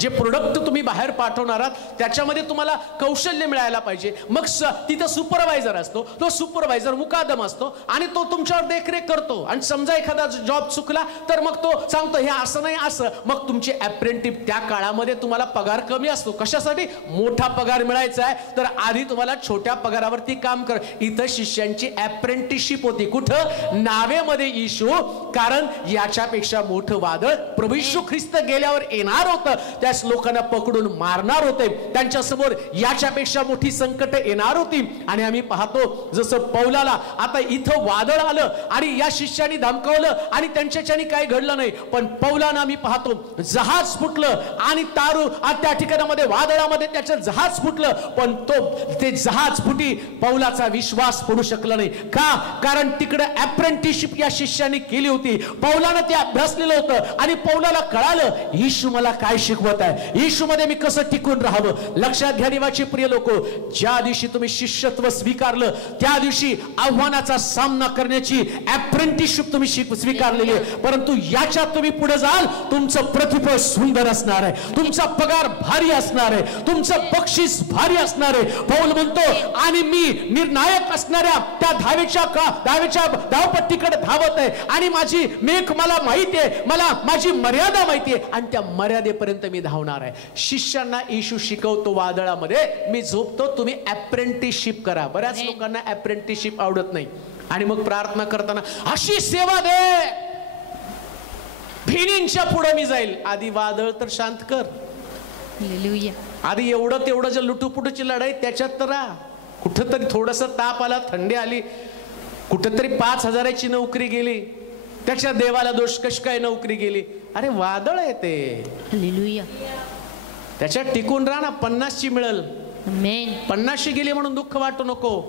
जे प्रोडक्ट तुम्ही बाहेर पाठवणार आहात त्याच्यामध्ये तुम्हाला कौशल्य मिळायला पाहिजे. मग तिथं सुपरवायझर असतो, तो सुपरवायझर मुकादम असतो आणि तो तुमच्यावर देखरेख करतो. आणि समजा एखादा जॉब चुकला तर मग तो सांगतो हे असं नाही असं. मग तुमचे अप्रेंटिस, त्या काळामध्ये तुम्हाला पगार कमी असतो. कशासाठी? मोठा पगार मिळायचा आहे तर आधी तुम्हाला छोट्या पगारावरती काम कर. इथं शिष्यांची अप्रेंटिसशिप होती. कुठं? नावेमध्ये येशू. कारण याच्यापेक्षा मोठं वादळ प्रभू येशू ख्रिस्त गेल्यावर येणार होतं. त्याच लोकांना पकडून मारणार होते. त्यांच्या समोर याच्यापेक्षा मोठी संकट येणार होती. आणि आम्ही पाहतो जसं पौलाला आता इथं वादळ आलं आणि या शिष्यानी धमकावलं आणि त्यांच्याच्यानी काही घडलं नाही, पण पौलानं आम्ही पाहतो जहाज फुटलं आणि तारू त्या ठिकाणामध्ये वादळामध्ये त्याचं जहाज फुटलं, पण ते जहाज फुटी पौलाचा विश्वास पडू शकला नाही. का? कारण तिकडे अप्रेंटिसशिप या शिष्याने केली होती. पौलानं ते अभ्यासलेलं होतं आणि पौलाला कळालं येशू मला काय शिकवत आहे, येशू मध्ये मी कसं टिकून राहावं. लक्षात घ्या देवाचे प्रिय लोक, ज्या दिवशी तुम्ही शिष्यत्व स्वीकारलं त्या दिवशी आव्हानाचा सामना करण्याची अप्रेंटिसशिप तुम्ही स्वीकारलेली आहे. परंतु याच्यात तुम्ही पुढे जाल, तुमचं प्रतिफळ सुंदर असणार आहे, तुमचा पगार भारी असणार आहे, तुमचं बक्षीस भारी असणार आहे. पौल म्हणतो आणि मी निर्णायक असणाऱ्या त्या धावेच्या धावपट्टीकडे धावत आहे आणि माझी मेख मला माहिती आहे, मला माझी मर्यादा माहिती आहे आणि त्या मर्यादेपर्यंत मी धावणार आहे. शिष्यांना येशू शिकवतो वादळामध्ये मी झोपतो, तुम्ही अप्रेंटिसशिप करा. बऱ्याच लोकांना अप्रेंटिसशिप आवडत नाही आणि मग प्रार्थना करताना अशी सेवा दे, भिनींच्या पुढे मी जाईल. आधी वादळ तर शांत कर, आधी एवढं तेवढं जे लुटूपुटूची लढाई त्याच्यात तर राहा. कुठंतरी थोडस ताप आला, थंडी आली, कुठंतरी 5,000ची नोकरी गेली, त्याच्या देवाला दोष कशी काय नोकरी गेली? अरे वादळ आहे ते, त्याच्यात टिकून राहा ना. 50ची मिळेल, 50ची गेली म्हणून दुःख वाटू नको,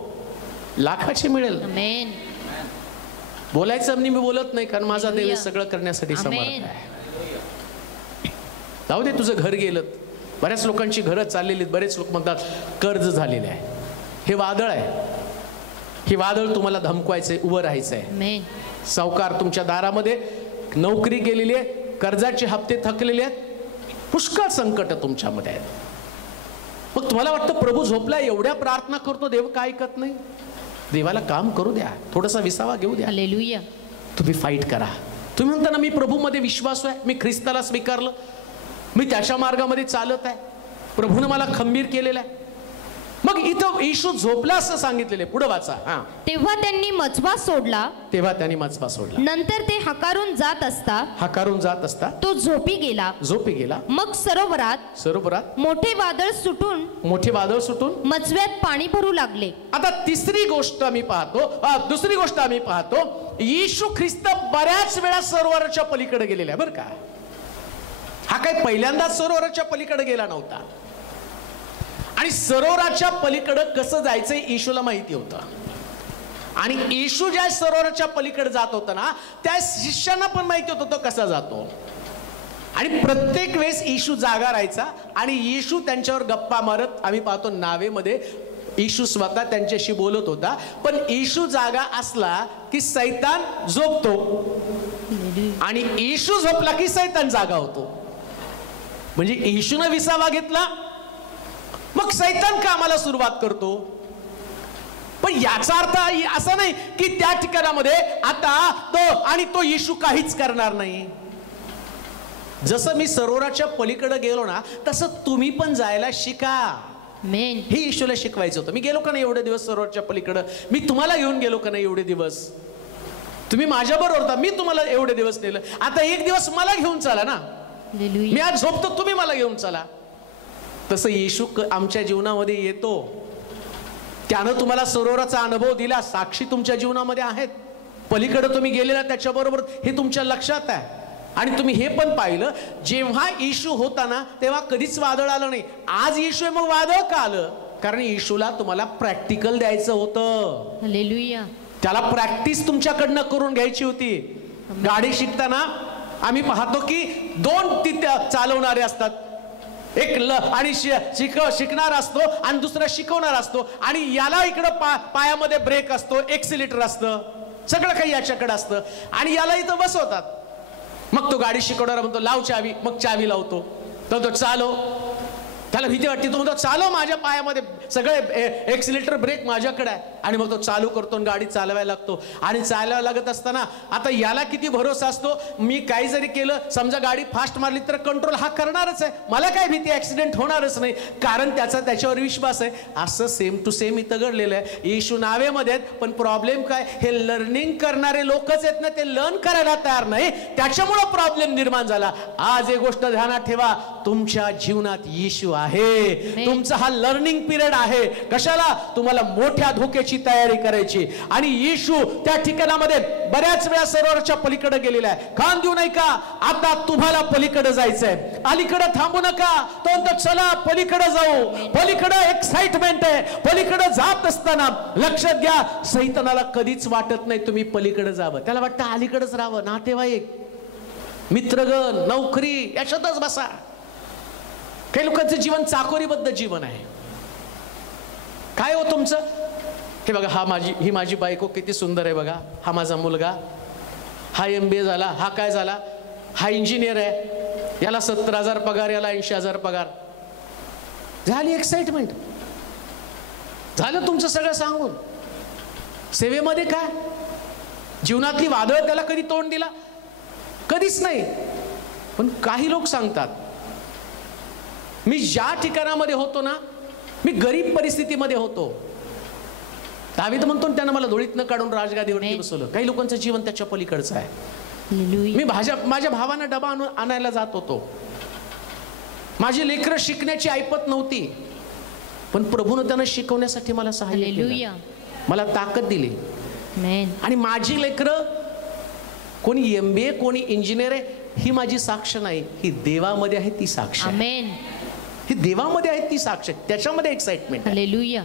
लाखाची मिळेल. बोलायचं मी बोलत नाही, कारण माझा देव सगळं करण्यासाठी समर्थ आहे. जाऊ दे तुझं घर गेलं. बऱ्याच लोकांची घरं चाललेली, बरेच लोक म्हणतात कर्ज झालेले आहे. हे वादळ आहे, हे वादळ तुम्हाला धमकवायचंय, उभं राहायचंय. सावकार तुमच्या दारामध्ये, नोकरी गेलेली आहे, कर्जाचे हप्ते थकलेले आहेत, पुष्कळ संकट तुमच्यामध्ये आहेत. मग तुम्हाला वाटतं प्रभू झोपला, एवढ्या प्रार्थना करतो, देव काय ऐकत नाही? देवाला काम करू द्या, थोडासा विसावा घेऊ द्या. हालेलुया. तुम्ही फाईट करा. तुम्ही म्हणता ना मी प्रभूमध्ये विश्वास आहे, मी ख्रिस्ताला स्वीकारलं, मी त्याच्या मार्गामध्ये चालत आहे, प्रभूने मला खंबीर केलेला आहे. मग इथं येशू झोपला असं सांगितलेले. पुढे वाचा. तेव्हा त्यांनी मचवा सोडला. नंतर ते हकारून जात असता तो झोपी गेला. मग सरोवरात मोठे वादळ सुटून मचव्यात पाणी भरू लागले. आता दुसरी गोष्ट आम्ही पाहतो, येशू ख्रिस्त बऱ्याच वेळा सरोवराच्या पलीकडे गेलेला आहे बरं का. हा काही पहिल्यांदाच सरोवराच्या पलीकडे गेला नव्हता. आणि सरोवराच्या पलीकडे कसं जायचंय येशूला माहिती होतं. आणि येशू ज्या सरोवराच्या पलीकडे जात होता ना, त्या शिष्यांना पण माहिती होतं तो कसा जातो. आणि प्रत्येक वेळेस येशू जागा राहायचा आणि येशू त्यांच्यावर गप्पा मारत, आम्ही पाहतो नावेमध्ये येशू स्वतः त्यांच्याशी बोलत होता. पण येशू जागा असला की सैतान झोपतो आणि येशू झोपला की सैतान जागा होतो. म्हणजे येशूने विसावा घेतला, मग सैतान कामाला सुरुवात करतो. पण याचा अर्थ असा नाही की त्या ठिकाणामध्ये आता तो येशू काहीच करणार नाही. जसं मी सरोवराच्या पलीकडे गेलो ना, तसं तुम्ही पण जायला शिका. हे येशूला शिकवायचं होतं. मी गेलो का नाही एवढे दिवस सरोवरच्या पलीकडं, मी तुम्हाला घेऊन गेलो का नाही एवढे दिवस, तुम्ही माझ्या बरोबर होता, मी तुम्हाला एवढे दिवस नेलं, आता एक दिवस मला घेऊन चला ना. मी आज झोपतो, तुम्ही मला घेऊन चला. तसं येशू आमच्या जीवनामध्ये येतो. त्यानं तुम्हाला सरोवराचा अनुभव दिला, साक्षी तुमच्या जीवनामध्ये आहेत. पलीकडे तुम्ही गेलेला त्याच्याबरोबर हे तुमच्या लक्षात आहे. आणि तुम्ही हे पण पाहिलं, जेव्हा येशू होता ना तेव्हा कधीच वादळ आलं नाही. आज येशू आहे, मग वादळ का आलं? कारण येशूला तुम्हाला प्रॅक्टिकल द्यायचं होतं. हालेलुया. त्याला प्रॅक्टिस तुमच्याकडनं करून घ्यायची होती. गाडी शिकताना आम्ही पाहतो की 2 तिथे चालवणारे असतात, एक आणि शिकणार असतो आणि दुसरा शिकवणार असतो. आणि याला इकडं पायामध्ये ब्रेक असतो, एक्सिलेटर असतं, सगळं काही याच्याकडे असतं. आणि याला इथं बसवतात. मग तो गाडी शिकवणारा म्हणतो लाव चावी, मग चावी लावतो. तर तो चालव, त्याला भीती वाटते, तो म्हणतो चालव, माझ्या पायामध्ये सगळे एक्सिलेटर ब्रेक माझ्याकडे आहे. आणि मग तो चालू करतो आणि गाडी चालवायला लागतो. आणि चालवायला लागत असताना आता याला किती भरोसा असतो, मी काही जरी केलं, समजा गाडी फास्ट मारली तर कंट्रोल हा करणारच आहे, मला काय भीती, ऍक्सिडेंट होणारच नाही, कारण त्याच्यावर विश्वास आहे. असं सेम टू सेम इथं घडलेलं आहे. येशू नावेमध्ये आहेत, पण प्रॉब्लेम काय, हे लर्निंग करणारे लोकच आहेत ना, ते लर्न करायला तयार नाही, त्याच्यामुळं प्रॉब्लेम निर्माण झाला. आज एक गोष्ट ध्यानात ठेवा, तुमच्या जीवनात येशू आहे. तुमचा हा लर्निंग पिरियड आहे. कशाला? तुम्हाला मोठ्या धोक्याची तयारी करायची. आणि येशू त्या ठिकाणामध्ये बऱ्याच वेळा सरोवराच्या पलीकडे गेलेला आहे. कान देऊ नाही का, आता तुम्हाला पलीकडे जायचंय, अलीकडे थांबू नका. तो चला पलीकडे जाऊ, पलीकडे एक्साइटमेंट आहे. पलीकडे जात असताना लक्षात घ्या, सैतानाला कधीच वाटत नाही तुम्ही पलीकडे जावं, त्याला वाटतं अलीकडेच राहावं. नातेवाईक, मित्रगण, नोकरी याच्यातच बसा. काही लोकांचं जीवन चाकोरीबद्ध जीवन आहे. काय हो तुमचं? हे बघा, ही माझी बायको किती सुंदर आहे बघा, हा माझा मुलगा, हा MBA झाला, हा काय झाला, हा इंजिनियर आहे, याला 70,000 पगार, याला 80,000 पगार. झाली एक्साइटमेंट, झालं तुमचं सगळं सांगून. सेवेमध्ये काय, जीवनातली वादळ त्याला कधी तोंड दिला? कधीच नाही. पण काही लोक सांगतात, मी ज्या ठिकाणामध्ये होतो ना, मी गरीब परिस्थितीमध्ये होतो, दावीद म्हणतो त्यानं मला धुळीतनं काढून राजगादीवरती बसवलं. काही लोकांचं जीवन त्याच्या पलीकडचं आहे. मी माझ्या भावांना डबा आणायला जात होतो, माझी लेकरं शिकण्याची ऐपत नव्हती, पण प्रभूनं त्यांना शिकवण्यासाठी मला सहाय्य केलं, मला ताकद दिली. आणि माझी लेकरं कोणी MBA कोणी इंजिनियर आहे ही माझी साक्ष नाही, ही देवामध्ये आहे ती साक्ष. ही देवामध्ये आहे ती साक्ष, त्याच्यामध्ये एक्साइटमेंट. हालेलुया.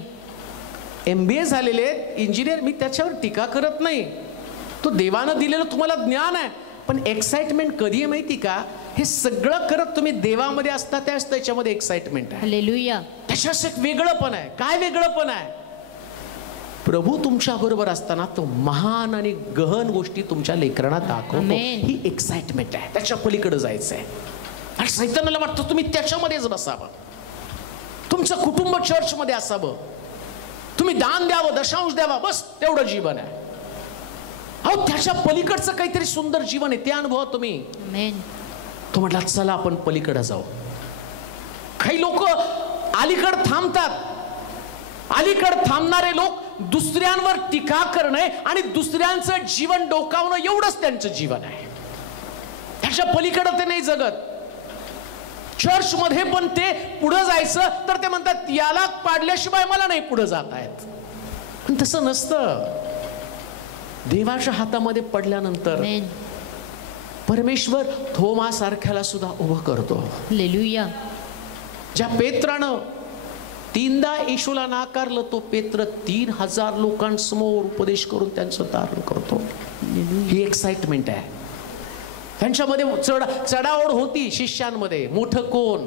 MBA झालेले इंजिनियर, मी त्याच्यावर टीका करत नाही, तो देवानं दिलेलं तुम्हाला ज्ञान आहे. पण एक्साइटमेंट कधी आहे माहिती का, हे सगळं करत तुम्ही देवामध्ये असता त्याच त्याच्यामध्ये एक्साइटमेंट आहे. हालेलुया. त्याच्यात एक वेगळं पण आहे. काय वेगळं पण आहे? प्रभू तुमच्या बरोबर असताना तो महान आणि गहन गोष्टी तुमच्या लेकरांना दाखवतो. ही एक्साइटमेंट आहे, त्याच्या पलीकडे जायचं आहे. आणि सैतानाला वाटतं तुम्ही त्याच्यामध्येच बसावं, तुमचं कुटुंब चर्चमध्ये असावं, तुम्ही दान द्यावं, दशांश द्यावा, बस तेवढं जीवन आहे. अहो त्याच्या पलीकडचं काहीतरी सुंदर जीवन आहे, ते अनुभवा तुम्ही. तो म्हटला चला आपण पलीकडे जाऊ. काही लोक अलीकडे थांबतात. अलीकडे थांबणारे लोक दुसऱ्यांवर टीका करणे आणि दुसऱ्यांचं जीवन डोकावणं एवढंच त्यांचं जीवन आहे. त्याच्या पलीकडे ते नाही जगत. चर्च मध्ये पण ते पुढे जायचं तर ते म्हणतात याला पाडल्याशिवाय मला नाही पुढे जात आहेत. पण तसं नसतं. देवाच्या हातामध्ये पडल्यानंतर परमेश्वर थोमा सारख्याला सुद्धा उभं करतो. हालेलुया. ज्या पेत्रानं 3दा येशूला नाकारलं, तो पेत्र 3000 लोकांसमोर उपदेश करून त्यांचं तारण करतो. ही एक्साइटमेंट आहे. त्यांच्यामध्ये चढाओढ होती शिष्यांमध्ये, मोठं कोण.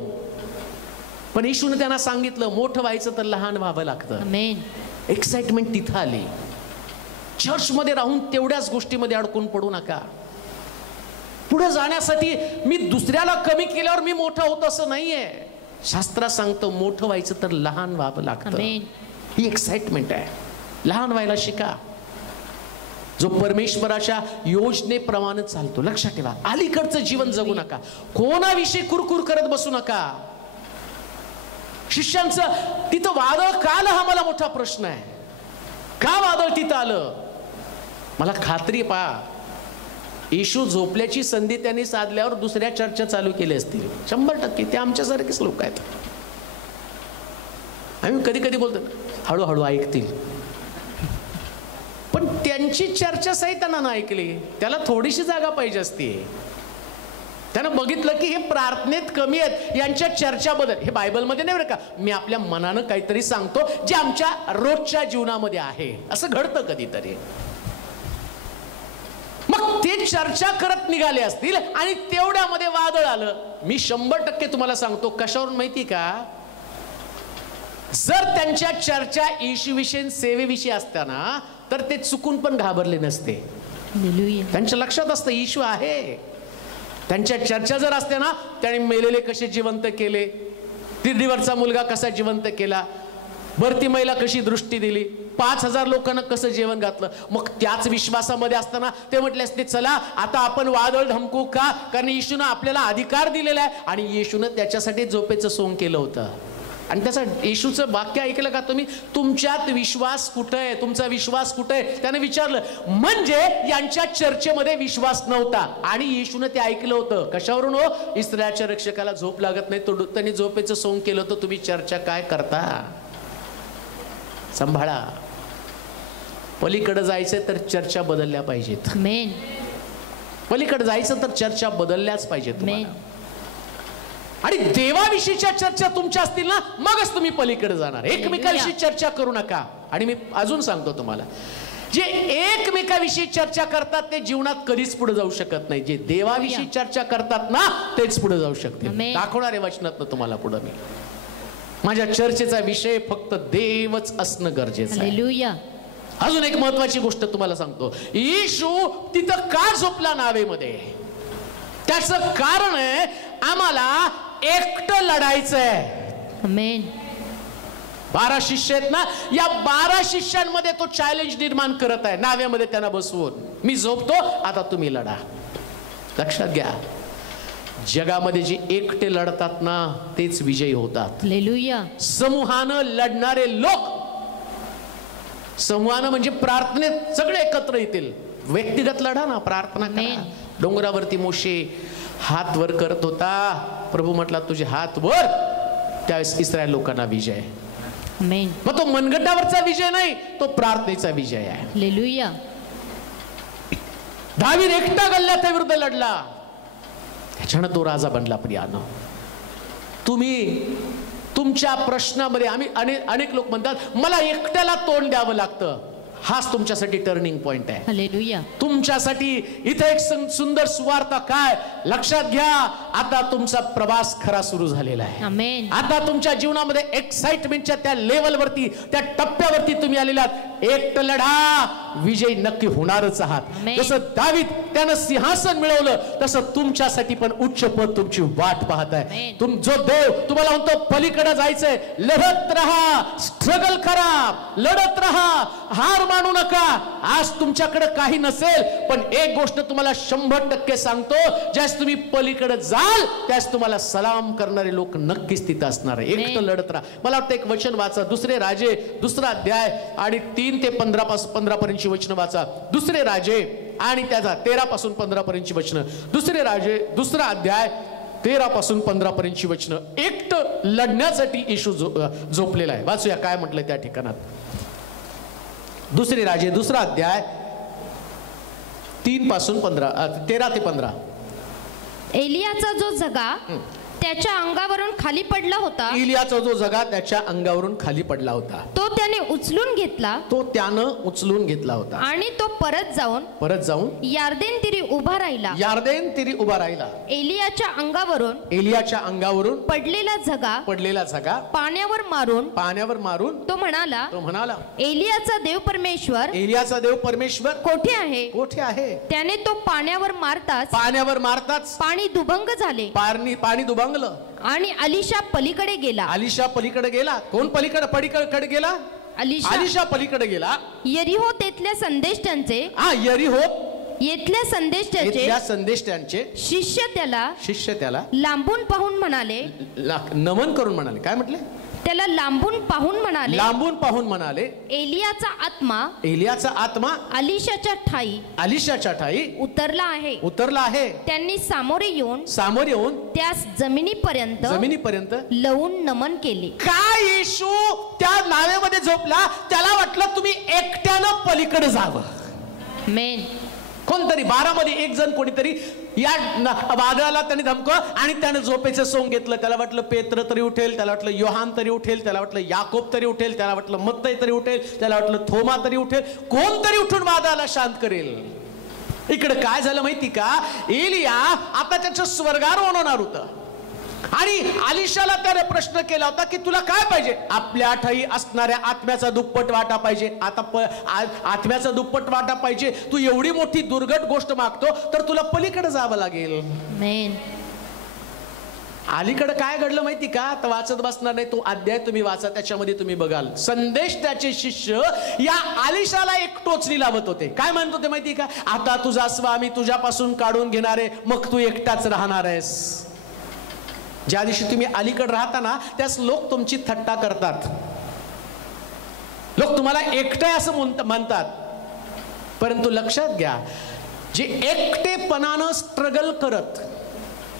पण येशूने त्यांना सांगितलं मोठं व्हायचं तर लहान व्हावं लागतं. एक्साइटमेंट तिथं आली. चर्चमध्ये राहून तेवढ्याच गोष्टीमध्ये अडकून पडू नका. पुढे जाण्यासाठी मी दुसऱ्याला कमी केल्यावर मी मोठं होतो असं नाहीये. शास्त्रात सांगतं मोठं व्हायचं तर लहान व्हावं लागतं. ही एक्साइटमेंट आहे. लहान व्हायला शिका. जो परमेश्वराच्या योजनेप्रमाणे चालतो. लक्षात ठेवा, अलीकडचं जीवन जगू नका. कोणाविषयी कुरकुर करत बसू नका. शिष्यांचं तिथं वादळ का आलं हा मला मोठा प्रश्न आहे. का वादळ तिथं आलं? मला खात्री पहा, येशू झोपल्याची संधी त्यांनी साधल्यावर दुसऱ्या चर्चा चालू केल्या असतील 100%. ते आमच्यासारखेच लोक आहेत. आम्ही कधी कधी बोलतो हळूहळू ऐकतील, पण त्यांची चर्चा सैतानानं ऐकली. त्याला थोडीशी जागा पाहिजे असते. त्यानं बघितलं की हे प्रार्थनेत कमी आहेत, यांच्या चर्चा बदल. हे बायबलमध्ये नाही बरं का, मी आपल्या मनानं काहीतरी सांगतो जे आमच्या रोजच्या जीवनामध्ये आहे. असं घडतं कधीतरी. मग ते चर्चा करत निघाले असतील आणि तेवढ्यामध्ये वादळ आलं. मी 100% तुम्हाला सांगतो कशावरून माहिती का, जर त्यांच्या चर्चा येशूविषयी सेवेविषयी असताना तर ते चुकून पण घाबरले नसते. त्यांच्या लक्षात असतं येशू आहे. त्यांच्या चर्चा जर असते ना, त्याने मेलेले कसे जिवंत केले, तिरडीवरचा मुलगा कसा जिवंत केला, भरतीमाईला कशी दृष्टी दिली, 5000 लोकांना कसं जेवण घातलं, मग त्याच विश्वासामध्ये असताना ते म्हटले असते चला आता आपण वादळ धमकू का, कारण येशूनं आपल्याला अधिकार दिलेला आहे. आणि येशूनं त्याच्यासाठी झोपेचं सोंग केलं होतं. आणि त्याचं येशूचं वाक्य ऐकलं का तुम्ही, तुमच्यात विश्वास कुठं आहे, तुमचा विश्वास कुठं आहे, त्याने विचारलं. म्हणजे यांच्या चर्चेमध्ये विश्वास नव्हता आणि येशूनं ते ऐकलं होतं. कशावरून हो, इस्रायलच्या रक्षकाला झोप लागत नाही, तो त्यांनी झोपेचं सोंग केलं होतं. तुम्ही चर्चा काय करता, सांभाळा. पलीकडे जायचं तर चर्चा बदलल्या पाहिजेत. पलीकडे जायचं तर चर्चा बदलल्याच पाहिजेत. आणि देवाविषयीच्या चर्चा तुमच्या असतील ना, मगच तुम्ही पलीकडे जाणार. एकमेकांविषयी चर्चा करू नका. आणि मी अजून सांगतो तुम्हाला, जे एकमेकाविषयी चर्चा करतात ते जीवनात कधीच पुढे जाऊ शकत नाही. जे देवाविषयी चर्चा करतात ना, तेच पुढे जाऊ शकते. दाखवणार आहे वचनात तुम्हाला पुढे. मी माझ्या चर्चेचा विषय फक्त देवच असणं गरजेचं आहे. अजून एक महत्वाची गोष्ट तुम्हाला सांगतो. येशू तिथं का झोपला नावेमध्ये, त्याचं कारण आहे आम्हाला एकटं लढायचंय. 12 शिष्य आहेत ना, या 12 शिष्यांमध्ये तो चॅलेंज निर्माण करत आहे. नाव्यामध्ये त्यांना बसवून, मी झोपतो, आता तुम्ही लढा. लक्षात घ्या, जगामध्ये जे एकटे लढतात ना तेच विजयी होतात. समूहानं लढणारे लोक, समूहानं म्हणजे प्रार्थनेत सगळे एकत्र येतील. व्यक्तिगत लढा ना, प्रार्थना करा. डोंगरावरती मोशे हात वर करत होता, प्रभू म्हटला तुझे हात वर, त्यावेळेस इस्रायल लोकांना विजय. मग तो मनगटावरचा विजय नाही, तो प्रार्थनेचा विजय आहे. दावीद एकटा गल्ल्याच्या विरुद्ध लढला, त्याच्यानं तो राजा बनला. प्रियानो, तुम्ही तुमच्या प्रश्नामध्ये, आम्ही अनेक लोक म्हणतात मला एकट्याला तोंड द्यावं लागतं, हाच तुमच्यासाठी टर्निंग पॉइंट आहे. हालेलुया. तुमच्यासाठी इथे एक सुंदर सुवार्ता काय, लक्षात घ्या, आता तुमचा प्रवास खरा सुरू झालेला आहे. आमेन. आता तुमच्या जीवनामध्ये एक्साइटमेंटच्या त्या लेवलवरती, त्या टप्प्यावरती तुम्ही आलेलात. एकटं लढा, विजय नक्की होणारच आहात. जसं दावीद त्यानं सिंहासन मिळवलं, तसं तुमच्यासाठी पण उच्च पद तुमची वाट पाहत आहे. जो देव तुम्हाला म्हणतो पलीकडे जायचंय, लढत राहा, स्ट्रगल करा, लढत राहा, हार मानू नका. आज तुमच्याकडे काही नसेल, पण एक गोष्ट तुम्हाला 100% सांगतो, ज्यास तुम्ही पलीकडे जाल त्यास तुम्हाला सलाम करणारे लोक नक्कीच तिथं असणार आहे. एकटं लढत राहा. मला वाटतं एक वचन वाचा, दुसरे राजे 2रा अध्याय आणि 3 ते 15 पर्यंतची वचन वाचा. दुसरे राजे आणि त्याचा 13 पासून 15 पर्यंतची वचन. दुसरे राजे 2रा अध्याय 13 पासून 15 पर्यंतची वचन. एकटं लढण्यासाठी येशू झोपलेला आहे. वाचूया काय म्हटलंय त्या ठिकाणात. दुसरे राजे 2रा अध्याय 13 ते 15. एलियाचा जो जगा त्याच्या अंगावरून खाली पडला होता, एलियाचा जो जगा त्याच्या अंगावरून खाली पडला होता, तो त्याने उचलून घेतला, तो त्यानं उचलून घेतला होता. आणि तो परत जाऊन यार्देन तीरी उभा राहिला. यार्देन तीरी उभा राहिला. एलियाच्या अंगावरून पडलेला जगा पाण्यावर मारून तो म्हणाला एलियाचा देव परमेश्वर कोठे आहे. त्याने तो पाण्यावर मारताच पाणी दुभंग झाले. पाणी दुभंगलं आणि अलिशा पलीकडे गेला. कोण पलीकडे गेला? अलिशा पलीकडे गेला. यरीहो तेथल्या संदेष्टांचे संदेष्टांचे शिष्य त्याला लांबून पाहून म्हणाले, नमन करून म्हणाले. काय म्हटले? त्याला लांबून पाहून म्हणाले, एलियाचा आत्मा अलिशाच्या ठाई उतरला आहे. त्यांनी सामोरे येऊन त्यास जमिनीपर्यंत लवून नमन केले. काय येशू त्या नावेमध्ये झोपला, त्याला वाटलं तुम्ही एकट्यानं पलीकडे जावं. मेन कोणतरी 12 मध्ये एक जण कोणीतरी या वादळाला त्याने धमकं आणि त्याने झोपेचं सोंग घेतलं. त्याला वाटलं पेत्र तरी उठेल, त्याला वाटलं योहान तरी उठेल, त्याला वाटलं याकोब तरी उठेल, त्याला वाटलं मत्तई तरी उठेल, त्याला वाटलं थोमा तरी उठेल, कोणतरी उठून वादळाला शांत करेल. इकडे काय झालं माहिती का, एलिया आता त्याचं स्वर्गारोहण होणार होतं आणि अलिशाला त्याने प्रश्न केला होता की तुला काय पाहिजे. आपल्या ठाई असणाऱ्या आत्म्याचा दुप्पट वाटा पाहिजे. आता आत्म्याचा दुप्पट वाटा पाहिजे. तू एवढी मोठी दुर्घट गोष्ट मागतो तर तुला पलीकडे जावं लागेल. अलीकडे काय घडलं माहिती का, आता वाचत बसणार नाही, तो अध्याय तुम्ही वाचा, त्याच्यामध्ये तुम्ही बघाल. संदेश त्याचे शिष्य या अलिशाला एक टोचणी लावत होते. काय म्हणत होते माहिती का, आता तुझा स्वामी तुझ्यापासून काढून घेणारे, मग तू एकटाच राहणार आहेस. ज्या दिवशी तुम्ही अलीकडे राहता ना, त्यास लोक तुमची थट्टा करतात, लोक तुम्हाला एकटे असं म्हणतात. परंतु लक्षात घ्या, जे एकटेपणानं स्ट्रगल करत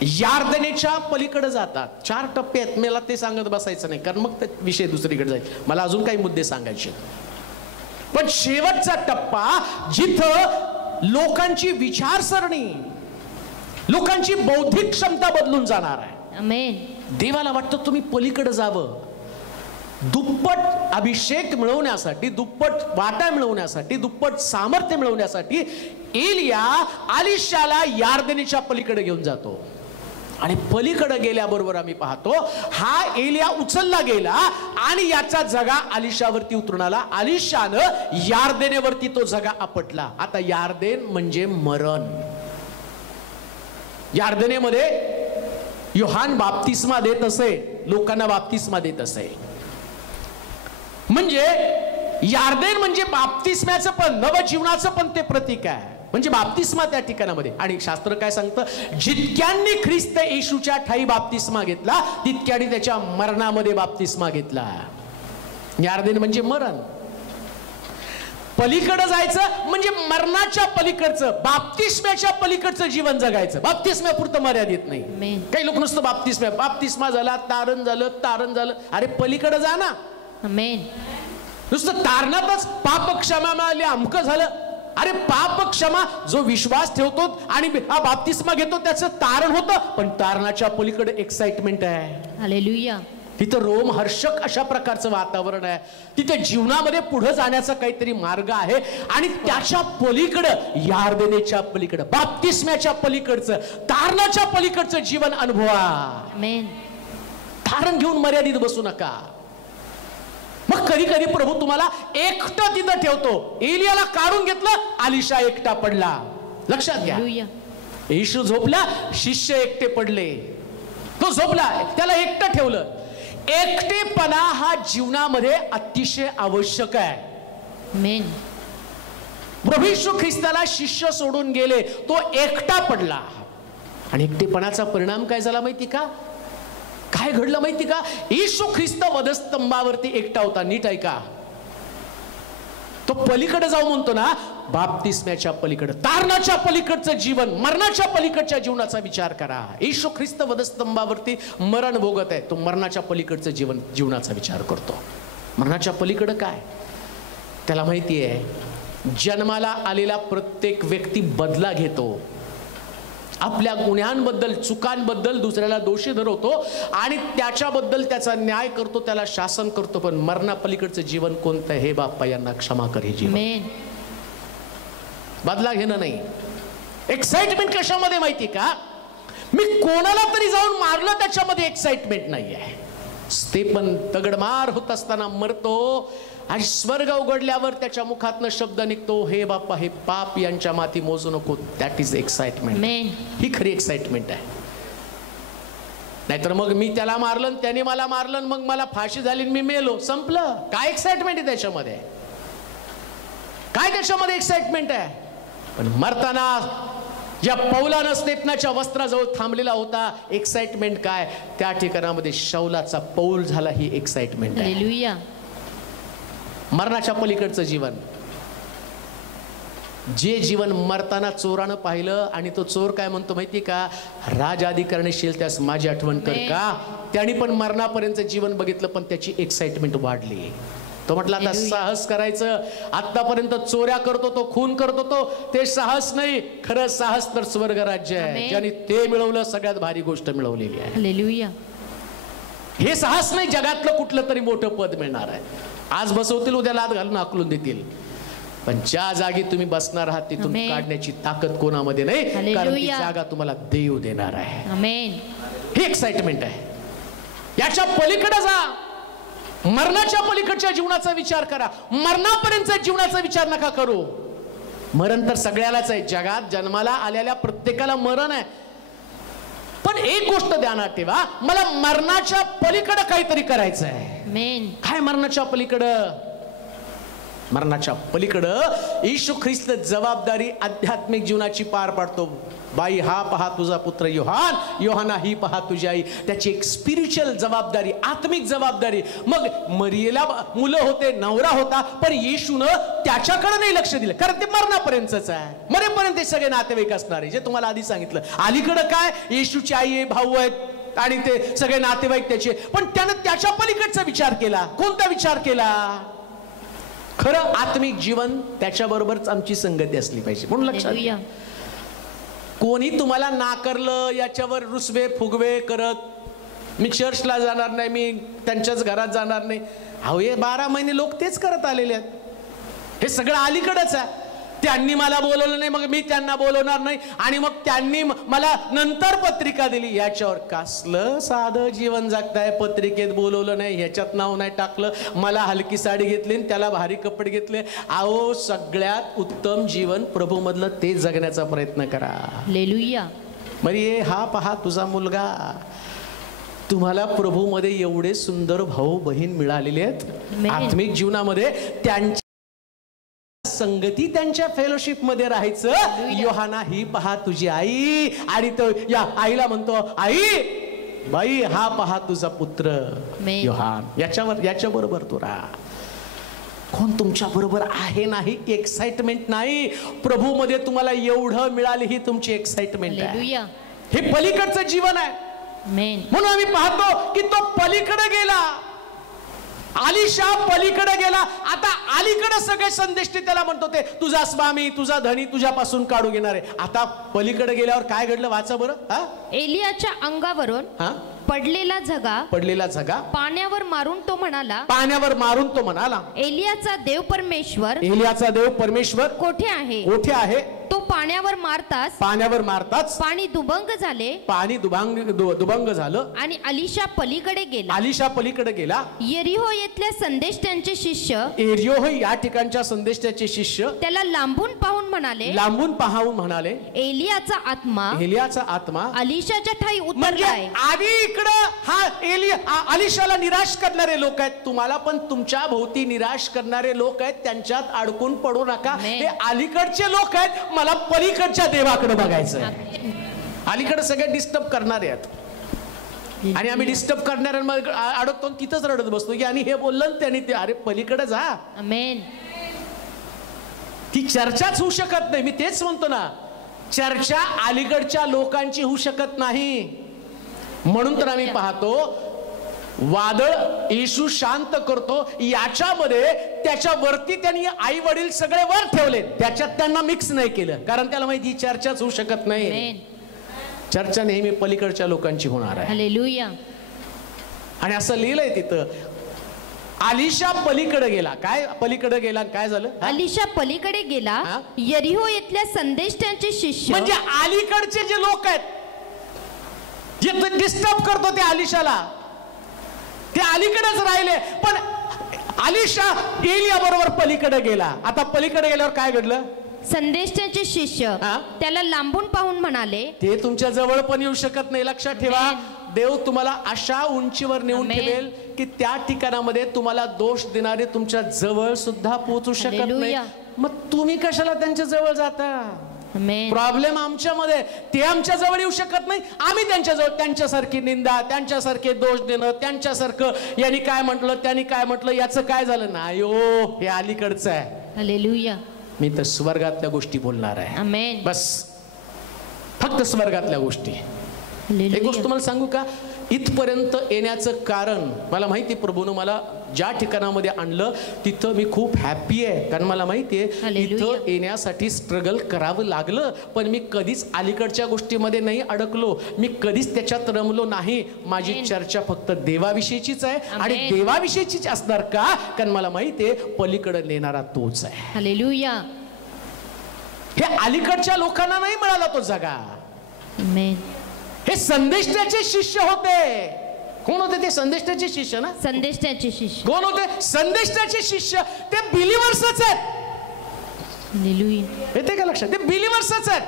यार्दनेच्या पलीकडे जातात. 4 टप्पे आहेत, मला ते सांगत बसायचं नाही कारण मग विषय दुसरीकडे जाईल. मला अजून काही मुद्दे सांगायचे, पण शेवटचा टप्पा जिथं लोकांची विचारसरणी, लोकांची बौद्धिक क्षमता बदलून जाणार आहे. देवाला वाटतं तुम्ही पलीकडे जावं. दुप्पट अभिषेक मिळवण्यासाठी, दुप्पट वाटा मिळवण्यासाठी, दुप्पट सामर्थ्य मिळवण्यासाठी एलिया अलिशाला यार्दनेच्या पलीकडे घेऊन जातो. आणि पलीकडे गेल्याबरोबर आम्ही पाहतो हा एलिया उचलला गेला आणि याचा जगा अलिशावरती उतरून आला. अलिशानं यार्देनेवरती तो जगा आपटला. आता यार्देन म्हणजे मरण. यार्देनेमध्ये योहान बाप्तिस्मा देत असे, लोकांना बाप्तिस्मा देत असे. म्हणजे यार्देन म्हणजे बाप्तिस्म्याचं पण, नवजीवनाचं पण ते प्रतीक आहे. म्हणजे बाप्तिस्मा त्या ठिकाणामध्ये. आणि शास्त्र काय सांगतं, जितक्यांनी ख्रिस्त येशूच्या ठाई बाप्तिस्मा घेतला तितक्यांनी त्याच्या मरणामध्ये बाप्तिस्मा घेतला. यार्देन म्हणजे मरण. पलीकडे जायचं म्हणजे मरणाच्या पलीकडचं, बाप्तिस्म्याच्या पलीकडचं जीवन जगायचं. बाप्तिस्म्यापुरतं मर्यादित नाही. काही लोक नुसतं बाप्तिस्मा झाला, तारण झालं, अरे पलीकडे जा ना. नुसतं तारणातच पाप क्षमा मिळाली, अमकं झालं. अरे पाप क्षमा, जो विश्वास ठेवतो आणि हा बाप्तिस्मा घेतो त्याचं तारण होतं, पण तारणाच्या पलीकडे एक्साइटमेंट आहे. हालेलुया. तिथं रोमहर्षक अशा प्रकारचं वातावरण आहे. तिथे जीवनामध्ये पुढे जाण्याचा काहीतरी मार्ग आहे. आणि त्याच्या पलीकडं, यार्देनेच्या पलीकडं, बाप्तिस्म्याच्या पलीकडचं, तारणाच्या पलीकडचं जीवन अनुभवा. तारण घेऊन मर्यादित बसू नका. मग कधी कधी प्रभू तुम्हाला एकटं तिथं ठेवतो. एलियाला काढून घेतलं, अलिशा एकटा पडला. लक्षात घ्या, येशू झोपला, शिष्य एकटे पडले. तो झोपला, त्याला एकटं ठेवलं. एकटेपणा हा जीवनामध्ये अतिशय आवश्यक आहे. प्रभू येशू ख्रिस्ताला शिष्य सोडून गेले, तो एकटा पडला. आणि एकटेपणाचा परिणाम काय झाला माहिती का, काय घडलं माहिती का, येशू ख्रिस्त वधस्तंभावरती एकटा होता. नीट ऐका, तो पलीकडे जाऊ म्हणतो ना, बाप्तिस्म्याच्या पलीकडे, तारणाच्या पलीकडचं जीवन, मरणाच्या पलीकडच्या जीवनाचा विचार करा. येशू ख्रिस्त वधस्तंभावरती मरण भोगत आहे, तो मरणाच्या पलीकडचं जीवनाचा विचार करतो. मरणाच्या पलीकडे काय, त्याला माहिती आहे जन्माला आलेला प्रत्येक व्यक्ती बदला घेतो. आपल्या गुन्ह्यांबद्दल, चुकांबद्दल दुसऱ्याला दोषी धरवतो आणि त्याच्याबद्दल त्याचा न्याय करतो, त्याला शासन करतो. पण मरणापलीकडचं जीवन कोणतं, हे बाप्पा यांना क्षमा कर. हे जीवन बदला घेणं नाही. एक्साइटमेंट कशामध्ये माहिती का, मी कोणाला तरी जाऊन मारलं त्याच्यामध्ये एक्साइटमेंट नाही आहे. स्तेफन दगडमार होत असताना मरतो आणि स्वर्ग उघडल्यावर त्याच्या मुखातनं शब्द निघतो, हे बाप्पा हे पाप यांच्या माती मोजू नको. That is excitement. ही खरी एक्साइटमेंट आहे. नाहीतर मग मी त्याला मारलं, त्याने मला मारलं, मग मला फाशी झाली, मी मेलो, संपलं. काय एक्साइटमेंट आहे त्याच्यामध्ये, काय त्याच्यामध्ये एक्साइटमेंट आहे. पण मरताना ज्या पौलानं स्तेफनाच्या वस्त्राजवळ थांबलेला होता, एक्साइटमेंट काय, त्या ठिकाणामध्ये शौलाचा पौल झाला, ही एक्साइटमेंट आहे. हालेलुया. मरणाच्या पलीकडचं जीवन, जे जीवन मरताना चोरानं पाहिलं आणि तो चोर काय म्हणतो माहिती का, राज आदी करणेशील त्यास माझी आठवण कर का. त्याने पण मरणापर्यंत जीवन बघितलं, पण त्याची एक्साइटमेंट वाढली. तो म्हटला आता साहस करायचं. आतापर्यंत चोऱ्या करतो तो, खून करतो तो, ते साहस नाही. खरं साहस तर स्वर्ग राज्य आहे, ज्याने ते मिळवलं सगळ्यात भारी गोष्ट मिळवलेली आहे. हालेलुया. हे साहस नाही जगातलं कुठलं तरी मोठं पद मिळणार आहे. आज बसवतील, उद्या लाद घालून आकलून देतील, पण ज्या जागी तुम्ही बसणार आहात तिथून काढण्याची ताकद कोणामध्ये नाही, कारण ती जागा तुम्हाला देव देणार आहे. आमेन. ही एक्साइटमेंट आहे. याच्या पलीकडे जा, मरणाच्या पलीकडच्या जीवनाचा विचार करा. मरणापर्यंत जीवनाचा विचार नका करू. मरण तर सगळ्यालाच आहे, जगात जन्माला आलेल्या प्रत्येकाला मरण आहे. पण एक गोष्ट ध्यानात ठेवा, मला मरणाच्या पलीकडे काहीतरी करायचं आहे. आमेन. काय मरणाच्या पलीकडं? मरणाच्या पलीकडं येशू ख्रिस्त जबाबदारी आध्यात्मिक जीवनाची पार पाडतो. बाई हा पहा तुझा पुत्र योहान, योहाना ही पहा तुझी आई. त्याची एक स्पिरिच्युअल जबाबदारी, आत्मिक जबाबदारी. मग मरियेला मुलं होते, नवरा होता, पण येशूनं त्याच्याकडे नाही लक्ष दिलं, कारण ते मरणापर्यंतच आहे. मरेपर्यंत ते सगळे नातेवाईक असणार आहे, जे तुम्हाला आधी सांगितलं. अलीकडं काय, येशूची आई आहे, भाऊ आहेत आणि ते सगळे नातेवाईक त्याचे. पण त्यानं त्याच्या पलीकडचा विचार केला. कोणता विचार केला? खरं आत्मिक जीवन त्याच्याबरोबरच आमची संगती असली पाहिजे. म्हणून लक्षात घ्या, कोणी तुम्हाला नाकारलं याच्यावर रुसवे फुगवे करत मी चर्चला जाणार नाही, मी त्यांच्याच घरात जाणार नाही. अहो हे 12 महिने लोक तेच करत आलेले आहेत. हे सगळं अलीकडंच आहे. त्यांनी मला बोलवलं नाही, मग मी त्यांना बोलवणार नाही, आणि मग त्यांनी मला नंतर पत्रिका दिली. याच्यावर कसलं साधं जीवन जगताय, पत्रिकेत बोलवलं नाही, ह्याच्यात नाव नाही टाकलं, मला हलकी साडी घेतली, त्याला भारी कपडे घेतले. अहो सगळ्यात उत्तम जीवन प्रभू मधलं ते जगण्याचा प्रयत्न करा. हालेलुया. मरिये हा पहा तुझा मुलगा. तुम्हाला प्रभू मध्ये एवढे सुंदर भाऊ बहीण मिळालेले आहेत. आत्मिक जीवनामध्ये त्यांची संगती, त्यांच्या फेलोशिप मध्ये राहायचं. योहाना ही पहा तुझी आई, आणि तो या आईला म्हणतो आई, बाई हा पहा तुझा पुत्र योहान. याच्या बरोबर तू राहा. कोण तुमच्या बरोबर आहे नाही, एक्साइटमेंट नाही. प्रभू मध्ये तुम्हाला एवढं मिळाले, ही तुमची एक्साइटमेंट आहे. हे पलीकडचं जीवन आहे. म्हणून आम्ही पाहतो की तो पलीकडे गेला, अलीशा पलीकडे गेला. आता अलीकडे सगळे संदेष्टी त्याला म्हणतो ते तुझा स्वामी, तुझा धनी तुझ्यापासून काढू घेणार आहे. आता पलीकडे गेल्यावर काय घडलं वाचा बरं. एलियाच्या अंगावरून पडलेला झगा पाण्यावर मारून तो म्हणाला, एलियाचा देव परमेश्वर कोठे आहे. तो पाण्यावर मारताच पाणी दुभंग झालं आणि अलीशा पलीकडे गेला. यरीहो येथल्या संदेष्टांचे या ठिकाणच्या संदेष्टाचे शिष्य त्याला लांबून पाहून म्हणाले, एलियाचा आत्मा अलीशाच्या ठाई उतरलाय. आधी इकडं हा अलीशाला निराश करणारे लोक आहेत. तुम्हाला पण तुमच्या भोवती निराश करणारे लोक आहेत, त्यांच्यात अडकून पडू नका. हे अलीकडचे लोक आहेत, मला पलीकडच्या देवाकडे बघायचं. अलीकडे सगळे डिस्टर्ब करणारे आहेत, आणि आम्ही डिस्टर्ब करणाऱ्यांमध्ये अडकतो, तिथंच रडत बसतो की आणि हे बोललं त्यांनी ते. अरे पलीकडे जा. आमेन. ती चर्चाच होऊ शकत नाही. मी तेच म्हणतो ना, चर्चा अलीकडच्या लोकांची होऊ शकत नाही. म्हणून तर आम्ही पाहतो वादळ येशू शांत करतो, याच्यामध्ये त्याच्यावरती त्यांनी आई वडील सगळे वर ठेवले, त्याच्यात त्यांना मिक्स नाही केलं, कारण त्याला माहिती चर्चाच होऊ शकत नाही. चर्चा नेहमी पलीकडच्या लोकांची होणार आहे. हालेलुया. आणि असं लिहिलंय तिथं, अलीशा पलीकडे गेला. काय पलीकडे गेला, काय झालं? अलीशा पलीकडे गेला. यरीहो येथल्या संदेष्टांचे शिष्य, म्हणजे अलीकडचे जे लोक आहेत जे डिस्टर्ब करतो ते अलीशाला, ते अलीकडेच राहिले. पण अलीशा एलिया बरोबर पलीकडे गेला. आता पलीकडे गेल्यावर काय घडलं? संदेष्टांचे शिष्य त्याला लांबून पाहून म्हणाले, ते तुमच्या जवळ पण येऊ शकत नाही. लक्षात ठेवा, देव तुम्हाला अशा उंचीवर नेऊन ठेवेल की त्या ठिकाणामध्ये तुम्हाला दोष देणारे तुमच्या जवळ सुद्धा पोहोचू शकत नाही. मग तुम्ही कशाला त्यांच्या जवळ जाता? प्रॉब्लेम आमच्यामध्ये. ते आमच्या जवळ येऊ शकत नाही, आम्ही त्यांच्याजवळ. त्यांच्यासारखी निंदा, त्यांच्यासारखे दोष देणं, त्यांच्यासारखं यांनी काय म्हटलं त्यांनी काय म्हटलं, याचं काय झालं नाही हो, हे अलीकडचं आहे. हालेलुया. मी तर स्वर्गातल्या गोष्टी बोलणार आहे. आमेन. बस फक्त स्वर्गातल्या गोष्टी. एक गोष्ट तुम्हाला सांगू का, इथपर्यंत येण्याचं कारण मला माहिती, प्रभूनं मला ज्या ठिकाणामध्ये आणलं तिथं मी खूप हॅपी आहे. कारण मला माहिती आहे इथं येण्यासाठी स्ट्रगल करावं लागलं, पण मी कधीच अलीकडच्या गोष्टीमध्ये नाही अडकलो, मी कधीच त्याच्यात रमलो नाही. माझी चर्चा फक्त देवाविषयीचीच आहे आणि देवाविषयीचीच असणार का, कारण मला माहिती आहे पलीकडे नेणारा तोच आहे. हालेलुया. हे अलीकडच्या लोकांना नाही मिळाला तो जागा. आमेन. हे संदेष्टाचे शिष्य होते. कोण होते ते संदेष्टाचे शिष्य ना? संदेष्टाचे शिष्य कोण होते? संदेष्टाचे शिष्य. ते बिलीवर्सच आहेत. हालेलुया. येते का लक्षात? ते बिलीवर्सच आहेत.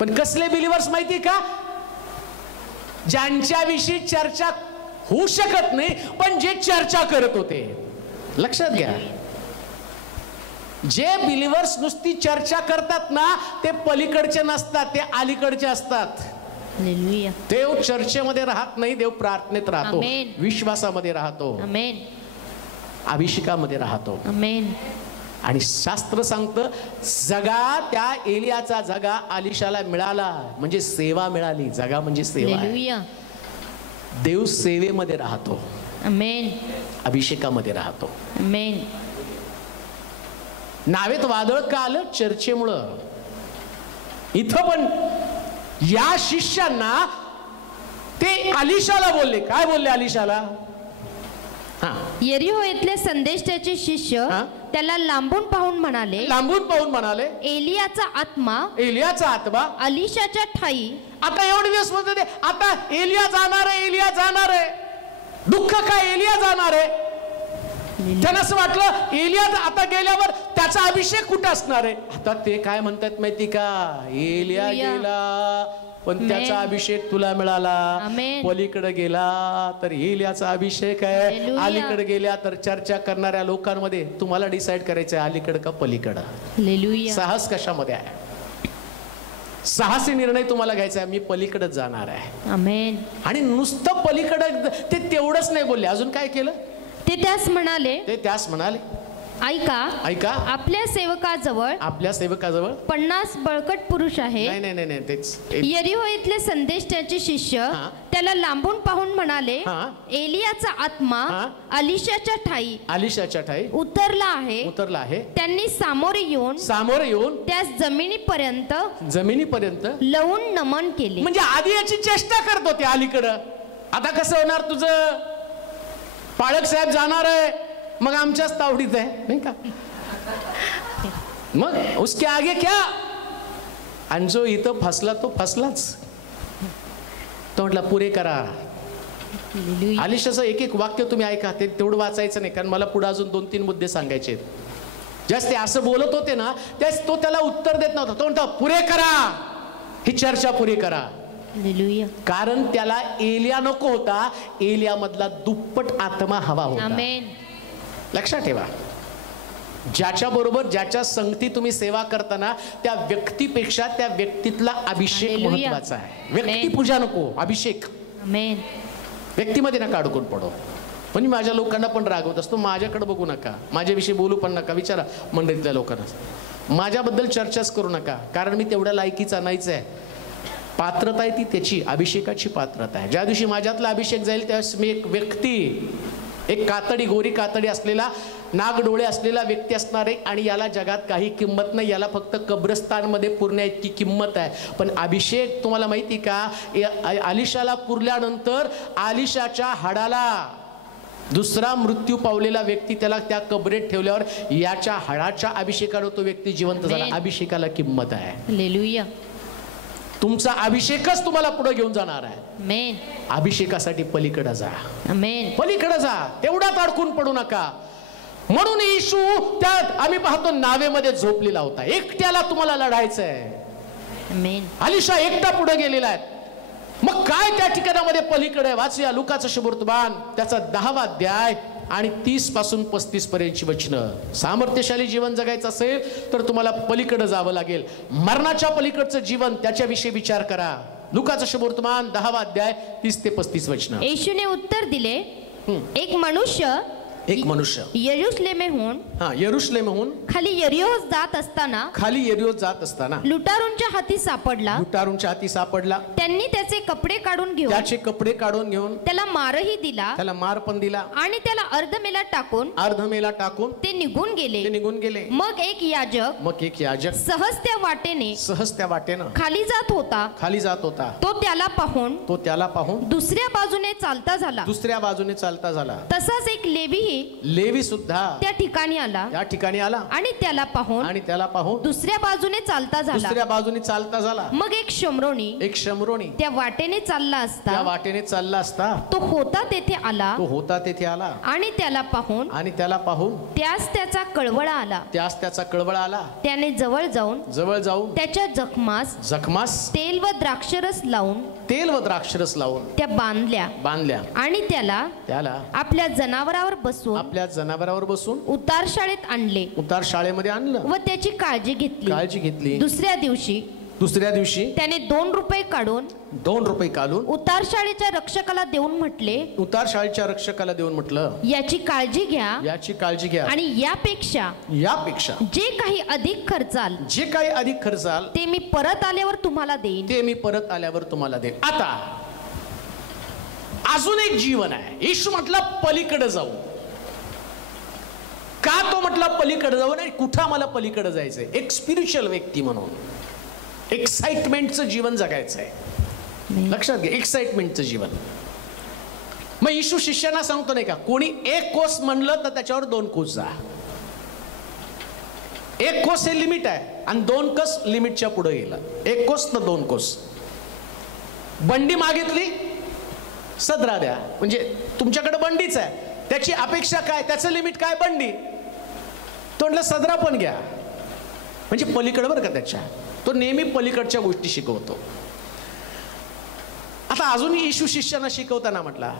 पण कसले बिलीवर्स माहिती का? ज्यांच्याविषयी चर्चा होऊ शकत नाही पण जे चर्चा करत होते. लक्षात घ्या, जे बिलीवर्स नुसती चर्चा करतात ना ते पलीकडचे नसतात, ते अलीकडचे असतात. हालेलुया. देव चर्चेमध्ये राहत नाही, देव प्रार्थनेत राहतो, विश्वासामध्ये राहतो, आमेन, अभिषेकामध्ये राहतो. आमेन. आणि शास्त्र सांगतं जगा त्या एलियाचा जगा अलिशाला मिळाला म्हणजे सेवा मिळाली. जगा म्हणजे सेवा. हालेलुया. देव सेवेमध्ये राहतो, आमेन, अभिषेकामध्ये राहतो. आमेन. नावेत वादळ का आलं? चर्चेमुळं. इथं पण या शिष्यांना ते अलिशाला बोलले. काय बोलले अलिशाला? यरीहो इथले संदेष्टाचे शिष्य त्याला लांबून पाहून म्हणाले, एलियाचा आत्मा अलिशाच्या ठाई. आता एवढे दिवस म्हणते आता एलिया जाणार आहे, एलिया जाणार आहे. दुःख काय? एलिया जाणार आहे. त्यांना असं वाटलं एलिया आता गेल्यावर त्याचा अभिषेक कुठे असणार आहे. आता ते काय म्हणतात माहिती का? एलिया गेला पण त्याचा अभिषेक तुला मिळाला. पलीकडे गेला तर एलियाचा अभिषेक आहे, अलीकडे गेल्या तर चर्चा करणाऱ्या लोकांमध्ये तुम्हाला डिसाइड करायचं आहे अलीकडे का पलीकडे. साहस कशामध्ये आहे? साहसी निर्णय तुम्हाला घ्यायचा आहे. मी पलीकडे जाणार आहे. आमेन. आणि नुसतं पलीकडे ते तेवढंच नाही बोलले, अजून काय केलं? ते त्यास म्हणाले, ऐका आपल्या सेवकाजवळ 50 बळकट पुरुष आहे. नाही तेच. यरीहो इथले संदेष्टाचे शिष्य त्याला लांबून पाहून म्हणाले, एलियाचा आत्मा अलिशाच्या ठाई उतरला आहे. त्यांनी सामोरे येऊन त्यास जमिनीपर्यंत लवून नमन केले. म्हणजे आधी याची चेष्टा करत होते अलीकडं. आता कसं होणार तुझं? पाळक साहेब जाणार आहे मग आमच्याच तावडीत आहे नाही का? मग उसके आगे क्या? आणि जो इथं फसला तो फसलाच. तो म्हटला पुरे करा. अलिशाचं एक वाक्य तुम्ही ऐका, ते तेवढं वाचायचं नाही कारण मला पुढे अजून 2-3 मुद्दे सांगायचे आहेत. ज्यास ते असं बोलत होते ना त्यास तो त्याला उत्तर देत नव्हता. तो म्हणतो पुरे करा, ही चर्चा पुरी करा. कारण त्याला एलिया नको होता, एलिया मधला दुप्पट आत्मा हवा होता. लक्षात ठेवा, ज्याच्या बरोबर ज्याच्या संगती तुम्ही सेवा करताना त्या व्यक्तीपेक्षा त्या व्यक्तीतला अभिषेक महत्वाचा आहे. व्यक्तिपूजा नको, अभिषेक. व्यक्तीमध्ये नका अडकून पडो. पण मी माझ्या लोकांना पण रागवत असतो, माझ्याकडे बघू नका, माझ्याविषयी बोलू पण नका. विचारा मंडळीतल्या लोकांना, माझ्याबद्दल चर्चाच करू नका कारण मी तेवढ्या लायकीचा नाहीच आहे. पात्रता आहे ती त्याची अभिषेकाची पात्रता आहे. ज्या दिवशी माझ्यातला अभिषेक जाईल त्यावेळेस मी एक व्यक्ती, एक कातडी, गोरी कातडी असलेला, नाग डोळे असलेला व्यक्ती असणार आहे आणि याला जगात काही किंमत नाही. याला फक्त कब्रस्तानमध्ये पुरण्या इतकी किंमत आहे. पण अभिषेक तुम्हाला माहिती का? अलिशाला पुरल्यानंतर अलिशाच्या हाडाला दुसरा मृत्यू पावलेला व्यक्ती त्याला त्या कबरेत ठेवल्यावर याच्या हाडाच्या अभिषेकाने तो व्यक्ती जिवंत झाला. अभिषेकाला किंमत आहे. हालेलुया. तुमचा अभिषेकच तुम्हाला पुढे घेऊन जाणार आहे. आमेन. अभिषेकासाठी पलीकडे जा. आमेन. पलीकडे जा, तेवढाच अडकून पडू नका. म्हणून येशू त्यात आम्ही पाहतो नावेमध्ये झोपलेला होता. एकट्याला तुम्हाला लढायचं आहे. आमेन. अलिशा एकटा पुढे गेलेला आहे. मग काय त्या ठिकाणामध्ये पलीकडे? वाचूया लुकाचं शुभवर्तमान त्याचा 10वा अध्याय आणि 30 पासून 35 पर्यंतची वचनं. सामर्थ्यशाली जीवन जगायचं असेल तर तुम्हाला पलीकडे जावं लागेल. मरणाच्या पलीकडचं जीवन, त्याच्याविषयी विचार करा. लुकाचं शुभवर्तमान 10वा अध्याय 30 ते 35 वचनं. येशूने उत्तर दिले, एक मनुष्य यरूशलेमेहून खाली यरीहो जात असताना लुटारूंच्या हाती सापडला. त्यांनी त्याचे कपडे काढून घेऊन त्याला मारही दिला, मार पण दिला आणि त्याला अर्धमेला टाकून ते निघून गेले. मग एक याजक सहज त्या वाटेने खाली जात होता. तो त्याला पाहून दुसऱ्या बाजूने चालता झाला. तसाच एक लेवी सुद्धा त्या ठिकाणी आला आणि त्याला पाहून दुसऱ्या बाजूने चालता झाला. मग एक शमरोनी त्या वाटेने चालला असता तो होता तेथे आला आणि त्याला पाहून त्यास त्याचा कळवळा आला. त्याने जवळ जाऊन त्याच्या जखमास तेल व द्राक्षरस लावून त्या बांधल्या आणि त्याला आपल्या जनावरावर बसून उतार शाळेमध्ये आणलं व त्याची काळजी घेतली. दुसऱ्या दिवशी त्याने 2 रुपये काढून उतार शाळेच्या रक्षकाला देऊन म्हटलं, याची काळजी घ्या आणि यापेक्षा जे काही अधिक खर्चाल ते मी परत आल्यावर तुम्हाला देईन. आता अजून एक जीवन आहे. येशू म्हटलं पलीकडे जाऊ. का तो म्हटला पलीकडे जाऊ? नाही, कुठं आम्हाला पलीकडे जायचंय? एक स्पिरिच्युअल व्यक्ती म्हणून एक्साइटमेंटचं जीवन जगायचंय. लक्षात घ्या, एक्साइटमेंटचं जीवन. मग येशू शिष्यांना सांगतो नाही का, कोणी 1 कोस म्हणलं तर त्याच्यावर 2 कोस जा. 1 कोस हे लिमिट आहे आणि 2 कोस लिमिटच्या पुढे गेला. 1 कोस तर 2 कोस. बंडी मागितली, सदरा द्या. म्हणजे तुमच्याकडे बंडीच आहे, त्याची अपेक्षा काय, त्याचं लिमिट काय? बंडी. तो म्हटलं सदरा पण घ्या, म्हणजे पलीकडे बरं का त्याच्या. तो नेहमी पलीकडच्या गोष्टी शिकवतो. आता अजूनही येशू शिष्यांना शिकवताना म्हटला,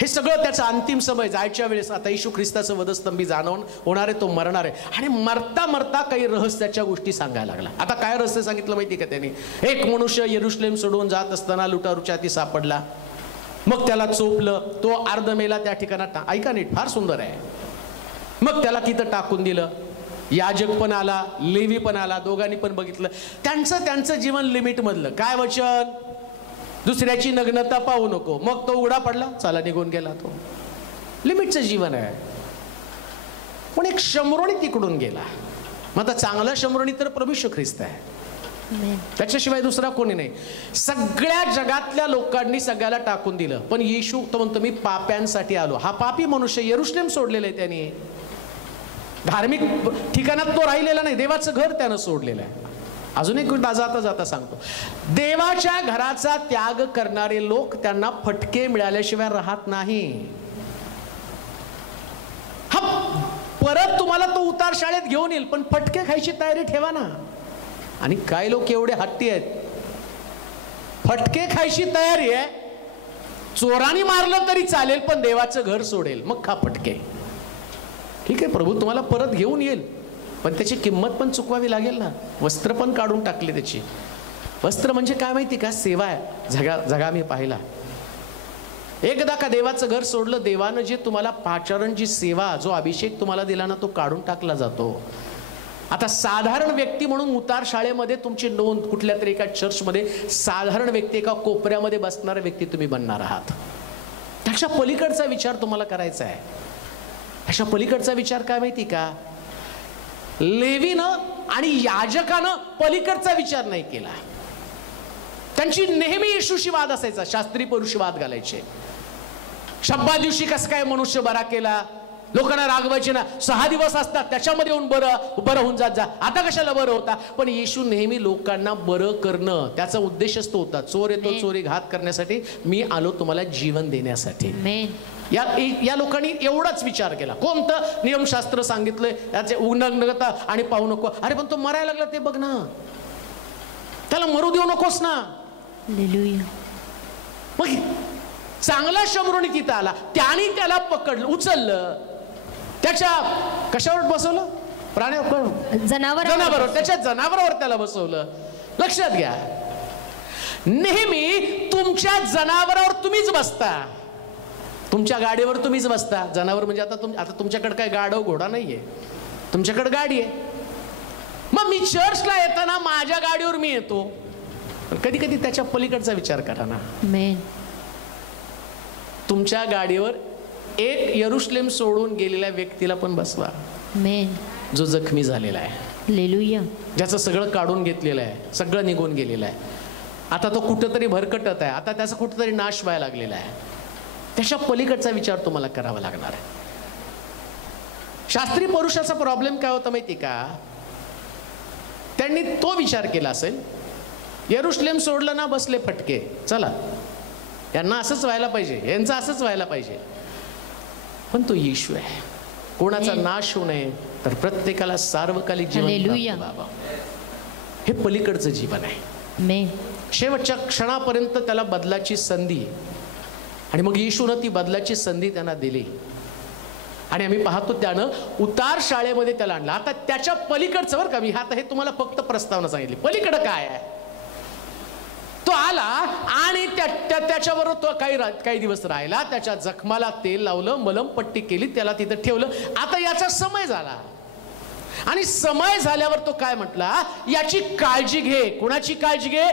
हे सगळं त्याचा अंतिम समय जायच्या वेळेस आता येशू ख्रिस्ताचं वधस्तंभी जाणवून होणार आहे, तो मरणार आहे. आणि मरता काही रहस्याच्या गोष्टी सांगायला लागला. आता काय रहस्य सांगितलं माहिती का त्यांनी? एक मनुष्य यरूशलेम सोडून जात असताना लुटारूच्या हाती सापडला. मग त्याला चोपलं, तो अर्धमेला त्या ठिकाणात. ऐका नीट, फार सुंदर आहे. मग त्याला तिथं टाकून दिलं. याजक पण आला, लेवी पण आला, दोघांनी पण बघितलं. त्यांचं जीवन लिमिट मधलं. काय वचन? दुसऱ्याची नग्नता पाहू नको. मग तो उघडा पडला, चला निघून गेला. तो लिमिटचं जीवन आहे. पण एक शमरोणी तिकडून गेला. मग आता चांगला शमरोणी तर प्रभू येशू ख्रिस्त आहे, त्याच्याशिवाय दुसरा कोणी नाही. सगळ्या जगातल्या लोकांनी सगळ्याला टाकून दिलं, पण येशू तो म्हणतो मी पाप्यांसाठी आलो. हा पापी मनुष्य यरूशलेम सोडलेलं आहे त्याने. धार्मिक ठिकाणात तो राहिलेला नाही, देवाचं घर त्यानं सोडलेलं आहे. अजून एक जाता सांगतो, देवाच्या घराचा त्याग करणारे लोक त्यांना फटके मिळाल्याशिवाय राहत नाही. हा परत तुम्हाला तो उतार शाळेत घेऊन येईल, पण फटके खायची तयारी ठेवा ना. आणि काय लोक एवढे हट्टी आहेत, फटके खायची तयारी आहे. चोरानी मारलं तरी चालेल, पण देवाचं घर सोडेल. मग खा फटके. ठीक आहे, प्रभू तुम्हाला परत घेऊन येईल, पण त्याची किंमत पण चुकवावी लागेल ना. वस्त्र पण काढून टाकले त्याची. वस्त्र म्हणजे काय माहिती का? सेवा आहे. जगा मी पाहिला. एकदा का देवाचं घर सोडलं, देवानं जे तुम्हाला पाचारण, जी सेवा, जो अभिषेक तुम्हाला दिला ना, तो काढून टाकला जातो. आता साधारण व्यक्ती म्हणून उतार शाळेमध्ये तुमची नोंद, कुठल्या तरी एका चर्चमध्ये साधारण व्यक्ती, एका कोपऱ्यामध्ये बसणारा व्यक्ती तुम्ही बनणार आहात. त्याच्या पलीकडचा विचार तुम्हाला करायचा आहे. अशा पलीकडचा विचार काय माहिती का? लेवीनं आणि याजकानं पलीकडचा विचार नाही केला. त्यांची नेहमी येशूशी वाद असायचा. शास्त्री पुरुषी वाद घालायचे. शब्बा दिवशी कसं काय मनुष्य बरा केला, लोकांना रागवायचे ना. 6 दिवस असतात, त्याच्यामध्ये येऊन बरं होऊन जात जा. आता कशाला बरं होता? पण येशू नेहमी लोकांना बरं करणं, त्याचा उद्देशच तो होता. चोर येतो चोरी घात करण्यासाठी, मी आलो तुम्हाला जीवन देण्यासाठी. या लोकांनी एवढाच विचार केला. कोणतं नियमशास्त्र सांगितलंय, याचे उन्नगता आणि पाहू नको. अरे पण तो मरायला लागला ते बघ ना, त्याला मरू देऊ नकोस ना. मग चांगला शंभरुणी तिथं आला, त्याने त्याला पकडलं, उचललं, त्याच्या कशावर बसवलं? प्राण्यावर, जनावरावर, त्याच्या जनावरावर त्याला बसवलं. लक्षात घ्या, नेहमी तुमच्या जनावरावर तुम्हीच बसता, तुमच्या गाडीवर तुम्हीच बसता. जनावर म्हणजे आता तुमच्याकडे काय गाडव घोडा नाहीये, तुमच्याकडे गाडी आहे. मग मी चर्चला येताना माझ्या गाडीवर मी येतो, पण कधी कधी त्याच्या पलीकडचा विचार करा ना. तुमच्या गाडीवर एक यरुशलेम सोडून गेलेल्या व्यक्तीला पण बसवा, जो जखमी झालेला आहे, हालेलुया, ज्याचं सगळं काढून घेतलेलं आहे, सगळं निघून गेलेलं आहे. आता तो कुठंतरी भरकटत आहे, आता त्याचा कुठंतरी नाश व्हायला लागलेला आहे. त्याच्या पलीकडचा विचार तुम्हाला करावा लागणार आहे. शास्त्री पुरुषाचा प्रॉब्लेम काय होता माहिती का? त्यांनी तो विचार केला असेल, यरुशलेम सोडलं ना, बसले फटके, चला यांना असंच व्हायला पाहिजे, यांचं असंच व्हायला पाहिजे. पण तो येशू आहे, कोणाचा नाश होऊ नये तर प्रत्येकाला सार्वकालिक जीवन. बाबा, हे पलीकडचं जीवन आहे. शेवटच्या क्षणापर्यंत त्याला बदलाची संधी, आणि मग येशूनं ती बदलाची संधी त्यांना दिली. आणि आम्ही पाहतो त्यानं उतार शाळेमध्ये त्याला आणलं. आता त्याच्या पलीकडचं, बरं का, मी आता हे तुम्हाला फक्त प्रस्तावना सांगितली, पलीकडं काय आहे. तो आला आणि त्याच्याबरोबर तो काही दिवस राहिला, त्याच्या जखमाला तेल लावलं, मलमपट्टी केली, त्याला तिथं ठेवलं. आता याचा समय झाला, आणि समय झाल्यावर तो काय म्हटला, याची काळजी घे. कोणाची काळजी घे?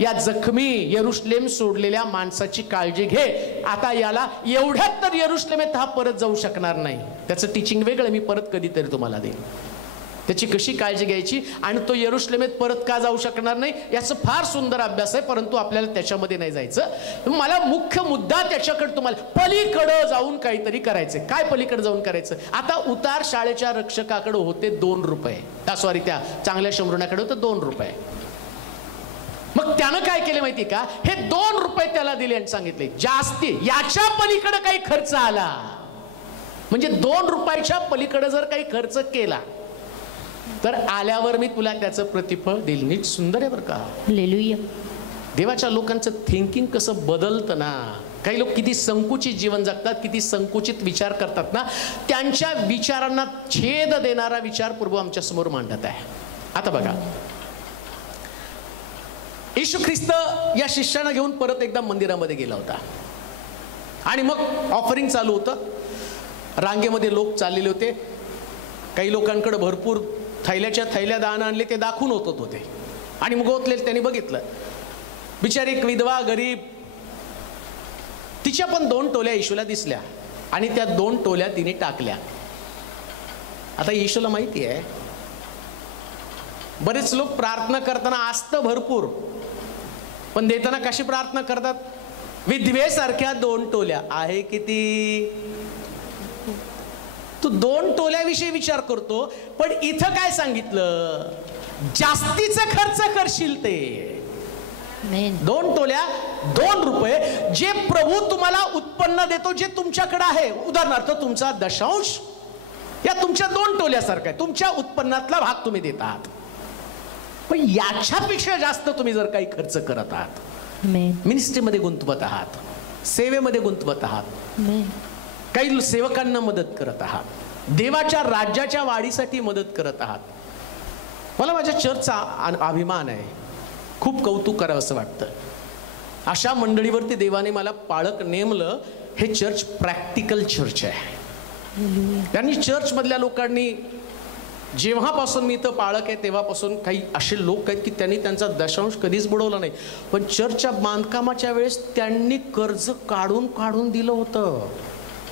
या जखमी यरुशलेम सोडलेल्या माणसाची काळजी घे. आता याला एवढ्यात तर यरुशलेमेत हा परत जाऊ शकणार नाही. त्याचं टीचिंग वेगळं, मी परत कधीतरी तुम्हाला देईन, त्याची कशी काळजी घ्यायची आणि तो यरुशलेमेत परत का जाऊ शकणार नाही याचं फार सुंदर अभ्यास आहे, परंतु आपल्याला त्याच्यामध्ये नाही जायचं. मला मुख्य मुद्दा त्याच्याकडे, तुम्हाला पलीकडे जाऊन काहीतरी करायचं. काय पलीकडे जाऊन करायचं? आता उतार शाळेच्या रक्षकाकडे होते 2 रुपये, सॉरी, त्या चांगल्या शंभरुण्याकडे होते 2 रुपये. मग त्यानं काय केले माहिती का? हे 2 रुपये त्याला दिले आणि सांगितले, जास्ती याच्या पलीकडे काही खर्च आला, म्हणजे 2 रुपयाच्या पलीकडे जर काही खर्च केला तर आल्यावर मी तुला त्याचं प्रतिफळ देईल. नीट सुंदर आहे बरं का. हालेलुया. देवाच्या लोकांचं थिंकिंग कसं बदलतं ना. काही लोक किती संकुचित जीवन जगतात, किती संकुचित विचार करतात ना, त्यांच्या विचारांना छेद देणारा विचार प्रभू आमच्या समोर मांडत आहे. आता बघा, येशू ख्रिस्त या शिष्याला घेऊन परत एकदा मंदिरामध्ये गेला होता, आणि मग ऑफरिंग चालू होतं. रांगेमध्ये लोक चाललेले होते, काही लोकांकडे भरपूर थैल्याच्या थैल्या दान आणले, ते दाखवून होते. आणि मग होतलेलं त्यांनी बघितलं, बिचारी एक विधवा गरीब, तिच्या पण 2 टोल्या येशूला दिसल्या, आणि त्या 2 टोल्या तिने टाकल्या. आता येशूला माहिती आहे, बरेच लोक प्रार्थना करताना असतं भरपूर, पण देताना कशी प्रार्थना करतात? विधवेसारख्या 2 टोल्या आहे किती? तू 2 टोल्याविषयी विचार करतो, पण इथं काय सांगितलं? जास्तीचा खर्च करशील ते 2 टोल्या, 2 रुपये, जे प्रभू तुम्हाला उत्पन्न देतो, जे तुमच्याकडे आहे. उदाहरणार्थ तुमचा दशांश या तुमच्या 2 टोल्यासारखा आहे, तुमच्या उत्पन्नातला भाग तुम्ही देत आहात. पण याच्यापेक्षा जास्त तुम्ही जर काही खर्च करत आहात, मिनिस्ट्रीमध्ये गुंतवत आहात, सेवेमध्ये गुंतवत आहात, काही सेवकांना मदत करत आहात, देवाच्या राज्याच्या वाढीसाठी मदत करत आहात. मला माझ्या चर्चचा अभिमान आहे, खूप कौतुक करावं असं वाटतं. अशा मंडळीवरती देवाने मला पाळक नेमलं. हे चर्च प्रॅक्टिकल चर्च आहे. त्यांनी चर्च मधल्या लोकांनी, जेव्हापासून मी इथं पाळक आहे तेव्हापासून काही असे लोक आहेत की त्यांनी त्यांचा दशांश कधीच बुडवला नाही, पण चर्चच्या बांधकामाच्या वेळेस त्यांनी कर्ज काढून काढून दिलं होतं.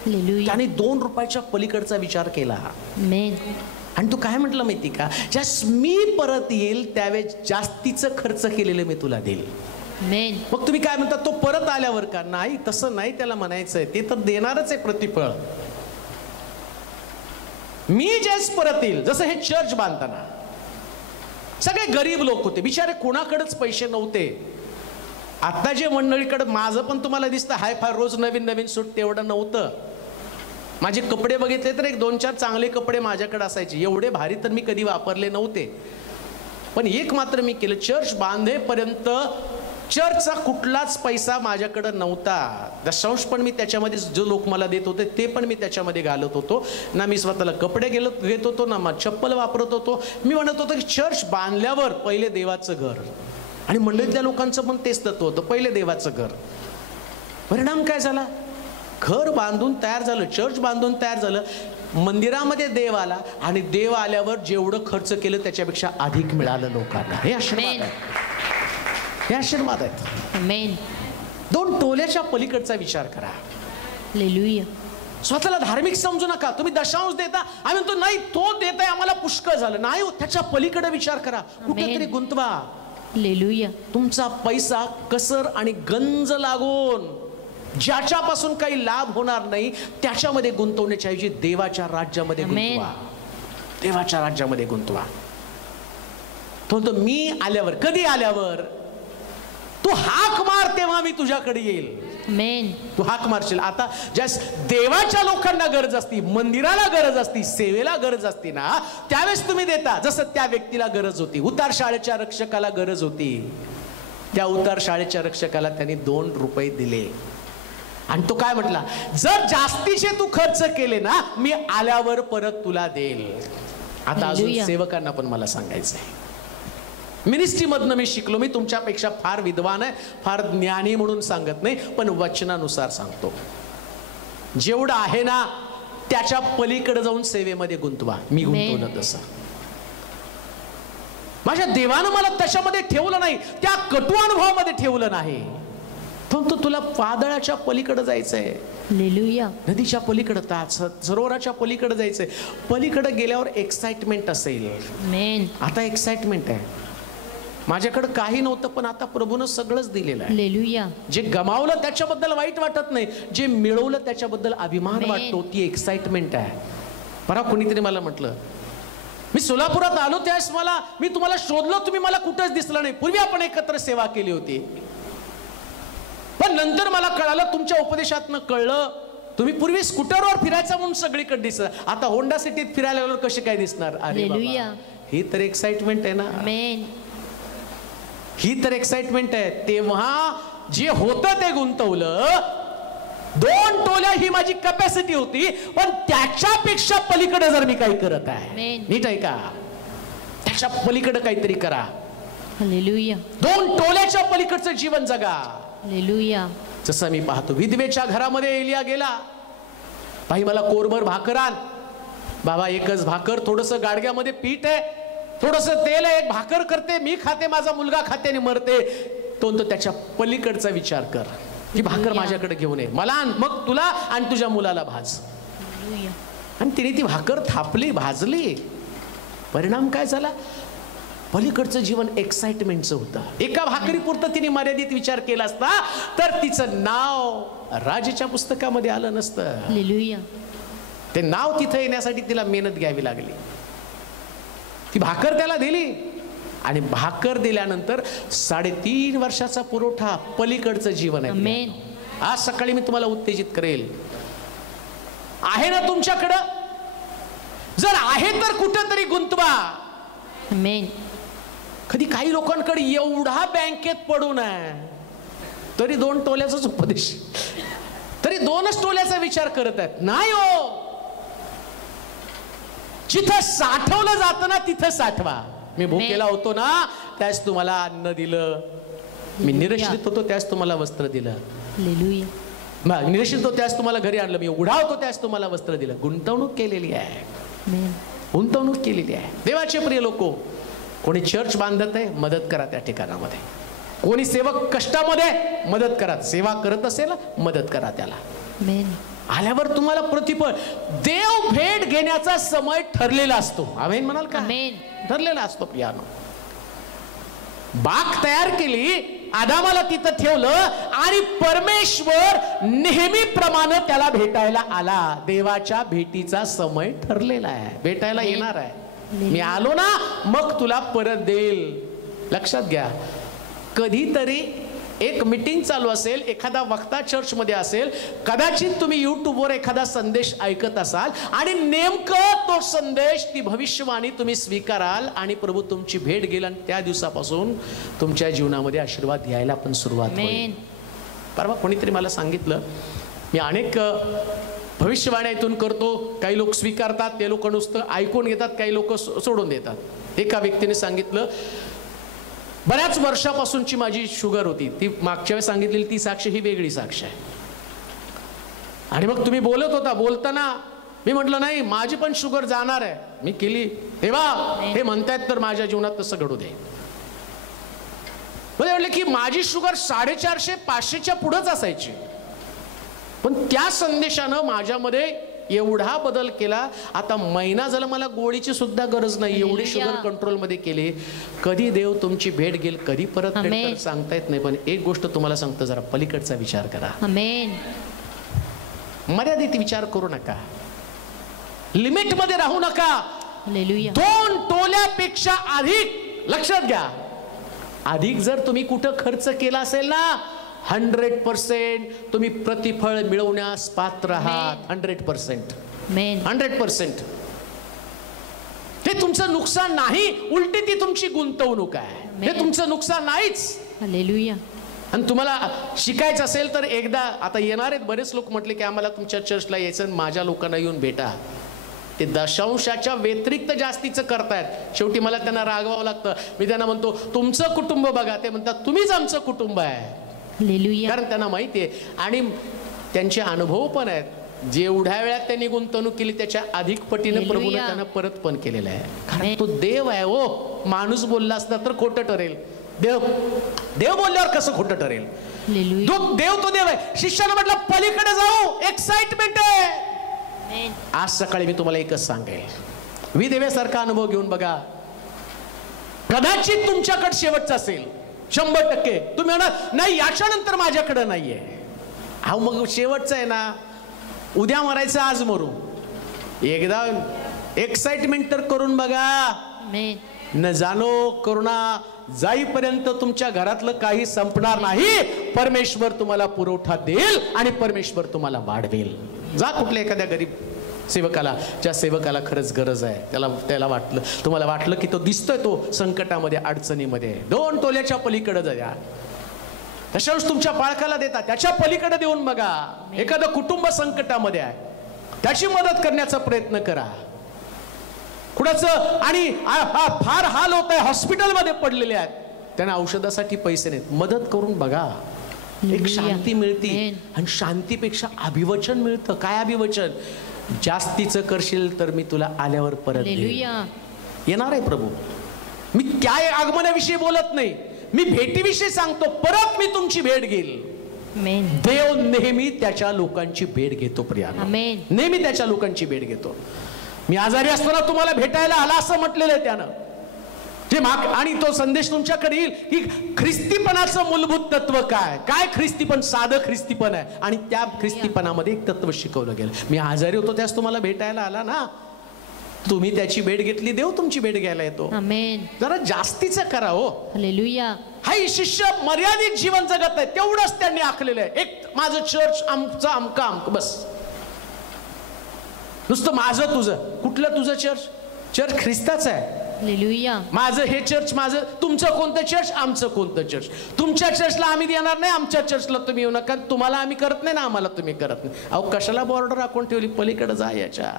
त्यांनी 2 रुपयाच्या पलीकडचा विचार केला. आणि तू काय म्हटलं माहिती का? ज्यास मी परत येईल त्यावेळेस जास्तीचं खर्च केलेलं मी तुला देईल. मग तुम्ही काय म्हणता, तो परत आल्यावर का? नाही, तसं नाही त्याला म्हणायचंय, ते तर देणारच आहे प्रतिफळ. मी जेस परत येईल. जसं हे चर्च बांधताना सगळे गरीब लोक होते, बिचारे कोणाकडेच पैसे नव्हते. आता जे मंडळीकडे, माझं पण तुम्हाला दिसतं हाय फाय, रोज नवीन नवीन सूट, तेवढं नव्हतं. माझे कपडे बघितले तर 1-2-4 चांगले कपडे माझ्याकडे असायचे, एवढे भारी तर मी कधी वापरले नव्हते. पण एक मात्र मी केलं, चर्च बांधेपर्यंत चर्चचा कुठलाच पैसा माझ्याकडे नव्हता. दशांश पण मी त्याच्यामध्ये, जो लोक मला देत होते ते पण मी त्याच्यामध्ये घालत होतो ना. मी स्वतःला कपडे घेत होतो ना, मग चप्पल वापरत होतो. मी म्हणत होतो की चर्च बांधल्यावर पहिले देवाचं घर, आणि मंडळीतल्या लोकांचं पण तेच तत्व होतं, पहिले देवाचं घर. परिणाम काय झाला? घर बांधून तयार झालं, चर्च बांधून तयार झालं, मंदिरामध्ये देव आला, आणि देव आल्यावर जेवढं खर्च केलं त्याच्यापेक्षा अधिक मिळालं लोकांना. हे आशीर्वाद आहे, हे आशीर्वाद आहेत. आमेन. 2 तोल्याच्या पलीकडचा विचार करा. हालेलुया. स्वतःला धार्मिक समजू नका. तुम्ही दशांश देता, आम्ही म्हणतो नाही तो देताय आम्हाला पुष्कळ झालं, नाही हो, त्याच्या पलीकडे विचार करा, कुठेतरी गुंतवा. हालेलुया. तुमचा पैसा कसर आणि गंज लागून ज्याच्यापासून काही लाभ होणार नाही त्याच्यामध्ये गुंतवण्याच्या ऐवजी देवाच्या राज्यामध्ये गुंतवा. देवाच्या राज्यामध्ये गुंतवा. तो मी आल्यावर, कधी आल्यावर? तू हाक मार तेव्हा मी तुझ्याकडे येईल. आमेन. तू हाक मारशील. आता ज्या देवाच्या लोकांना गरज असती, मंदिराला गरज असती, सेवेला गरज असती ना, त्यावेळेस तुम्ही देता. जसं त्या व्यक्तीला गरज होती, उतार शाळेच्या रक्षकाला गरज होती, त्या उतार शाळेच्या रक्षकाला त्यांनी 2 रुपये दिले, आणि तो काय म्हटला? जर जास्तीचे तू खर्च केले ना, मी आल्यावर परत तुला देईल. आता अजून सेवकांना पण मला सांगायचं आहे, मिनिस्ट्री मधनं मी शिकलो, मी तुमच्यापेक्षा फार विद्वान आहे, फार ज्ञानी म्हणून सांगत नाही, पण वचनानुसार सांगतो. जेवढं आहे ना त्याच्या पलीकडे जाऊन सेवेमध्ये गुंतवा. मी गुंतवलं तसं. माझ्या देवानं मला त्याच्यामध्ये ठेवलं नाही, त्या कटु अनुभवामध्ये ठेवलं नाही. पण तुला वादळाच्या पलीकडे जायचंय, हालेलुया. नदीच्या पलीकडे, सरोवराच्या पलीकडे जायचंय. पलीकडे गेल्यावर एक्साइटमेंट असेल. आमेन. आता एक्साइटमेंट आहे. माझ्याकडे काही नव्हतं, पण आता प्रभूनं सगळंच दिलेलं आहे. हालेलुया. जे गमावलं त्याच्याबद्दल वाईट वाटत नाही, जे मिळवलं त्याच्याबद्दल अभिमान वाटतो, ती एक्साइटमेंट आहे. परवा कोणीतरी मला म्हटलं, मी सोलापुरात आलो त्यावेळेस मी तुम्हाला शोधलं, तुम्ही मला कुठंच दिसलं नाही. पूर्वी आपण एकत्र सेवा केली होती, पण नंतर मला कळालं, तुमच्या उपदेशातनं कळलं, तुम्ही पूर्वी स्कूटरवर फिरायचा म्हणून सगळीकडे दिसत, आता होंडा सिटीत फिरायला गेल्यावर कसे काय दिसणार? अरे बाबा, ही तर एक्साइटमेंट आहे ना. आमेन. ही तर एक्साइटमेंट आहे. तेव्हा जे होतं ते गुंतवलं. 2 तोल्या ही माझी कॅपॅसिटी होती, पण त्याच्यापेक्षा पलीकडे जर मी काही करत आहे, नीट आहे का, त्याच्या पलीकडे काहीतरी करा. हालेलुया. 2 तोल्याच्या पलीकडचं जीवन जगा. हालेलुया. जसं मी पाहतो, विधवेच्या घरामध्ये एलिया गेला, भाई मला कोरभर भाकर आण. बाबा एकच भाकर, थोडस गाडग्यामध्ये पीठ आहे, थोडस तेल आहे, एक भाकर करते, मी खाते, माझा मुलगा खाते आणि मरते. तो त्याच्या पलीकडचा विचार कर, ही भाकर माझ्याकडे घेऊन ये, मला आण, मग तुला आणि तुझ्या मुलाला भाज. आणि तिने ती भाकर थापली, भाजली. परिणाम काय झाला? पलीकडचं जीवन एक्साइटमेंटचं होतं. एका भाकरीपुरतं तिने मर्यादित विचार केला असता तर तिचं नाव राजाच्या पुस्तकामध्ये आलं नसतं. हालेलुया. ते नाव तिथे येण्यासाठी तिला मेहनत घ्यावी लागली. ती भाकर त्याला दिली, आणि भाकर दिल्यानंतर 3.5 वर्षाचा पुरवठा. पलीकडचं जीवन आहे. आमेन. आज सकाळी मी तुम्हाला उत्तेजित करेल, आहे ना तुमच्याकडं? जर आहे तर कुठेतरी गुंतवा. आमेन. कधी काही लोकांकडे एवढा बँकेत पडून आहे, तरी 2 तोल्याचाच उपदेश, तरी 2च तोल्याचा विचार करत आहेत. नाही हो, जिथं साठवलं जातं ना तिथं साठवा. मी भुकेला होतो ना त्यास तुम्हाला अन्न दिलं, मी निराश्रित होतो त्यास तुम्हाला वस्त्र दिलं, हालेलुया. मग निराश्रित होतो त्यास तुम्हाला घरी आणलं, मी उघडा होतो त्यास तुम्हाला वस्त्र दिलं. गुंतवणूक केलेली आहे. आमेन. गुंतवणूक केलेली आहे. देवाचे प्रिय लोको, कोणी चर्च बांधत आहे, मदत करा त्या ठिकाणामध्ये. कोणी सेवक कष्टामध्ये, मदत करा. सेवा करत असेल, मदत करा त्याला. आमेन. आल्यावर तुम्हाला प्रतिफळ, देव भेट घेण्याचा समय ठरलेला असतो. आमेन म्हणाल का? आमेन. ठरलेला असतो. पियानो बाग तयार केली, आदामाला तिथं ठेवलं, आणि परमेश्वर नेहमीप्रमाणे त्याला भेटायला आला. देवाच्या भेटीचा समय ठरलेला आहे, भेटायला येणार आहे. मी आलो ना मग तुला परत देईल. लक्षात घ्या, कधीतरी एक मीटिंग चालू असेल, एखादा वक्ता चर्चमध्ये असेल, कदाचित तुम्ही यूट्यूबवर एखादा संदेश ऐकत असाल आणि नेमकं तो संदेश, ती भविष्यवाणी तुम्ही स्वीकाराल आणि प्रभू तुमची भेट घेईल आणि त्या दिवसापासून तुमच्या जीवनामध्ये आशीर्वाद यायला पण सुरुवात होईल. परवा कोणीतरी मला सांगितलं, मी अनेक भविष्यवाण्या इथून करतो, काही लोक स्वीकारतात, ते लोक नुसतं ऐकून घेतात, काही लोक सोडून देतात. एका व्यक्तीने सांगितलं, बऱ्याच वर्षापासूनची माझी शुगर होती, ती मागच्या वेळेस सांगितलेली ती साक्ष ही वेगळी साक्ष आहे. आणि मग तुम्ही बोलत होता, बोलताना मी म्हटलं नाही माझी पण शुगर जाणार आहे, मी केली तेव्हा हे म्हणतायत तर माझ्या जीवनात तसं घडू दे. म्हटलं की माझी शुगर 450 500च्या पुढेच असायची, पण त्या संदेशानं माझ्यामध्ये एवढा बदल केला. आता महिना झाला मला गोळीची सुद्धा गरज नाही, एवढी शुगर कंट्रोल मध्ये केली. कधी देव तुमची भेट घेईल, कधी परत सांगता येत नाही. पण एक गोष्ट तुम्हाला सांगतो, जरा पलीकडचा विचार करा. मर्यादित विचार करू नका, लिमिट मध्ये राहू नका. 2 तोल्यापेक्षा अधिक, लक्षात घ्या, अधिक जर तुम्ही कुठं खर्च केला असेल ना, 100% तुम्ही प्रतिफळ मिळवण्यास पात्र आहात. 100%. हे तुमचं नुकसान नाही, उलटी ती तुमची गुंतवणूक आहे. हे तुमचं नुकसान नाहीच. हालेलुया. आणि तुम्हाला शिकायचं असेल तर एकदा, आता येणार आहेत बरेच लोक, म्हटले की आम्हाला तुमच्या चर्चला यायचं, माझ्या लोकांना येऊन भेटा. ते दशांशाच्या व्यतिरिक्त जास्तीचं करतायत. शेवटी मला त्यांना रागवावं लागतं. मी त्यांना म्हणतो तुमचं कुटुंब बघा, ते म्हणतात तुम्हीच आमचं कुटुंब आहे. कारण त्यांना माहिती आहे आणि त्यांचे अनुभव पण आहेत. जेवढ्या वेळात त्यांनी गुंतवणूक केली त्याच्या अधिक पटीने प्रभूने त्यांना परत पण केलेलं आहे. कारण तो देव आहे. ओ, माणूस बोलला असता तर खोटं ठरेल, देव बोलल्यावर कसं खोटं ठरेल? देव तो देव आहे. शिष्यानं म्हटलं पलीकडे जाऊ, एक्साइटमेंट आहे. आज सकाळी मी तुम्हाला एकच सांगेल, विदेवेसारखा अनुभव घेऊन बघा. कदाचित तुमच्याकडे शेवटचा असेल, 100%. तुम्ही म्हणा नाही याच्या नंतर माझ्याकडे नाहीये. अहो मग शेवटचं आहे ना, उद्या मरायचं आज मरू. एकदा एक्साइटमेंट तर करून बघा. न जाणो करुणा जाईपर्यंत तुमच्या घरातलं काही संपणार नाही. परमेश्वर तुम्हाला पुरवठा देईल आणि परमेश्वर तुम्हाला वाढवेल. जा कुठल्या एखाद्या गरीब सेवकाला, ज्या सेवकाला खरंच गरज आहे, त्याला वाटलं, तुम्हाला वाटलं की तो दिसतोय तो संकटामध्ये, अडचणीमध्ये, 2 तोल्याच्या पलीकडे जा. तशाच तुमच्या बाळकाला देता, त्याच्या पलीकडे देऊन बघा. एखादं कुटुंब संकटामध्ये आहे, त्याची मदत करण्याचा प्रयत्न करा. कुणाचं आणि फार हाल होत आहे, हॉस्पिटलमध्ये पडलेले आहेत, त्यांना औषधासाठी पैसे नाहीत, मदत करून बघा. एक शांती मिळते. आणि शांतीपेक्षा अभिवचन मिळतं. काय अभिवचन? जास्तीचं करशील तर मी तुला आल्यावर परत येणार आहे प्रभू. मी काय आगमनाविषयी बोलत नाही, मी भेटीविषयी सांगतो. परत मी तुमची भेट घेईल. देव नेहमी त्याच्या लोकांची भेट घेतो. प्रिया, नेहमी त्याच्या लोकांची भेट घेतो. मी आजारी असताना तुम्हाला भेटायला आला असं म्हटलेलं आहे त्यानं. आणि तो संदेश तुमच्याकडे येईल की ख्रिस्तीपणाचं मूलभूत तत्व काय. काय ख्रिस्तीपण? साधं ख्रिस्तीपण आहे. आणि त्या ख्रिस्तीपणामध्ये एक तत्व शिकवलं गेलं. मी आजारी होतो त्यास तुम्हाला भेटायला आला ना, तुम्ही त्याची भेट घेतली, देव तुमची भेट घ्यायला येतो. जरा जास्तीचं करा हो. हालेलुया. हाय शिष्य मर्यादित जीवन जगत आहे, तेवढंच त्यांनी आखलेलं आहे. एक माझं चर्च, आमचं अमका अमक, बस. नुसतं माझं तुझं. कुठलं तुझं चर्च? चर्च ख्रिस्ताचं आहे. माझं हे चर्च, माझं. तुमचं कोणतं चर्च? आमचं कोणतं चर्च? तुमच्या चर्चला आम्ही येणार नाही, आमच्या चर्चला तुम्ही येऊ नका. तुम्हाला आम्ही करत नाही ना, आम्हाला तुम्ही करत नाही. अहो कशाला बॉर्डर राखून ठेवली? पलीकडे जा याच्या.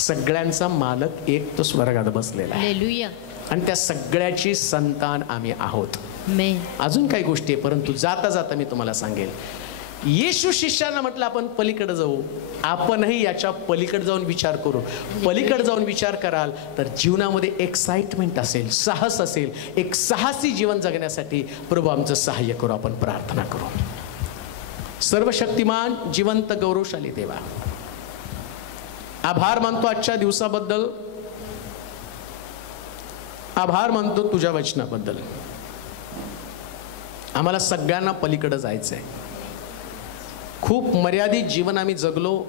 सगळ्यांचा मालक एक तो स्वर्गात बसलेला आहे आणि त्या सगळ्याची संतान आम्ही आहोत. अजून काही गोष्टी आहे, परंतु जाता जाता मी तुम्हाला सांगेल, येशू शिष्यांना म्हटलं आपण पलीकडे जाऊ. आपणही याच्या पलीकडे जाऊन विचार करू. पलीकडे जाऊन विचार कराल तर जीवनामध्ये एक्साइटमेंट असेल, साहस असेल. एक साहसी जीवन जगण्यासाठी प्रभू आमचं सहाय्य करू. आपण प्रार्थना करू. सर्वशक्तिमान जिवंत गौरवशाली देवा, आभार मानतो आजच्या दिवसाबद्दल. आभार मानतो तुझ्या वचनाबद्दल. आम्हाला सगळ्यांना पलीकडे जायचंय. खूप मर्यादित जीवन आम्ही जगलो.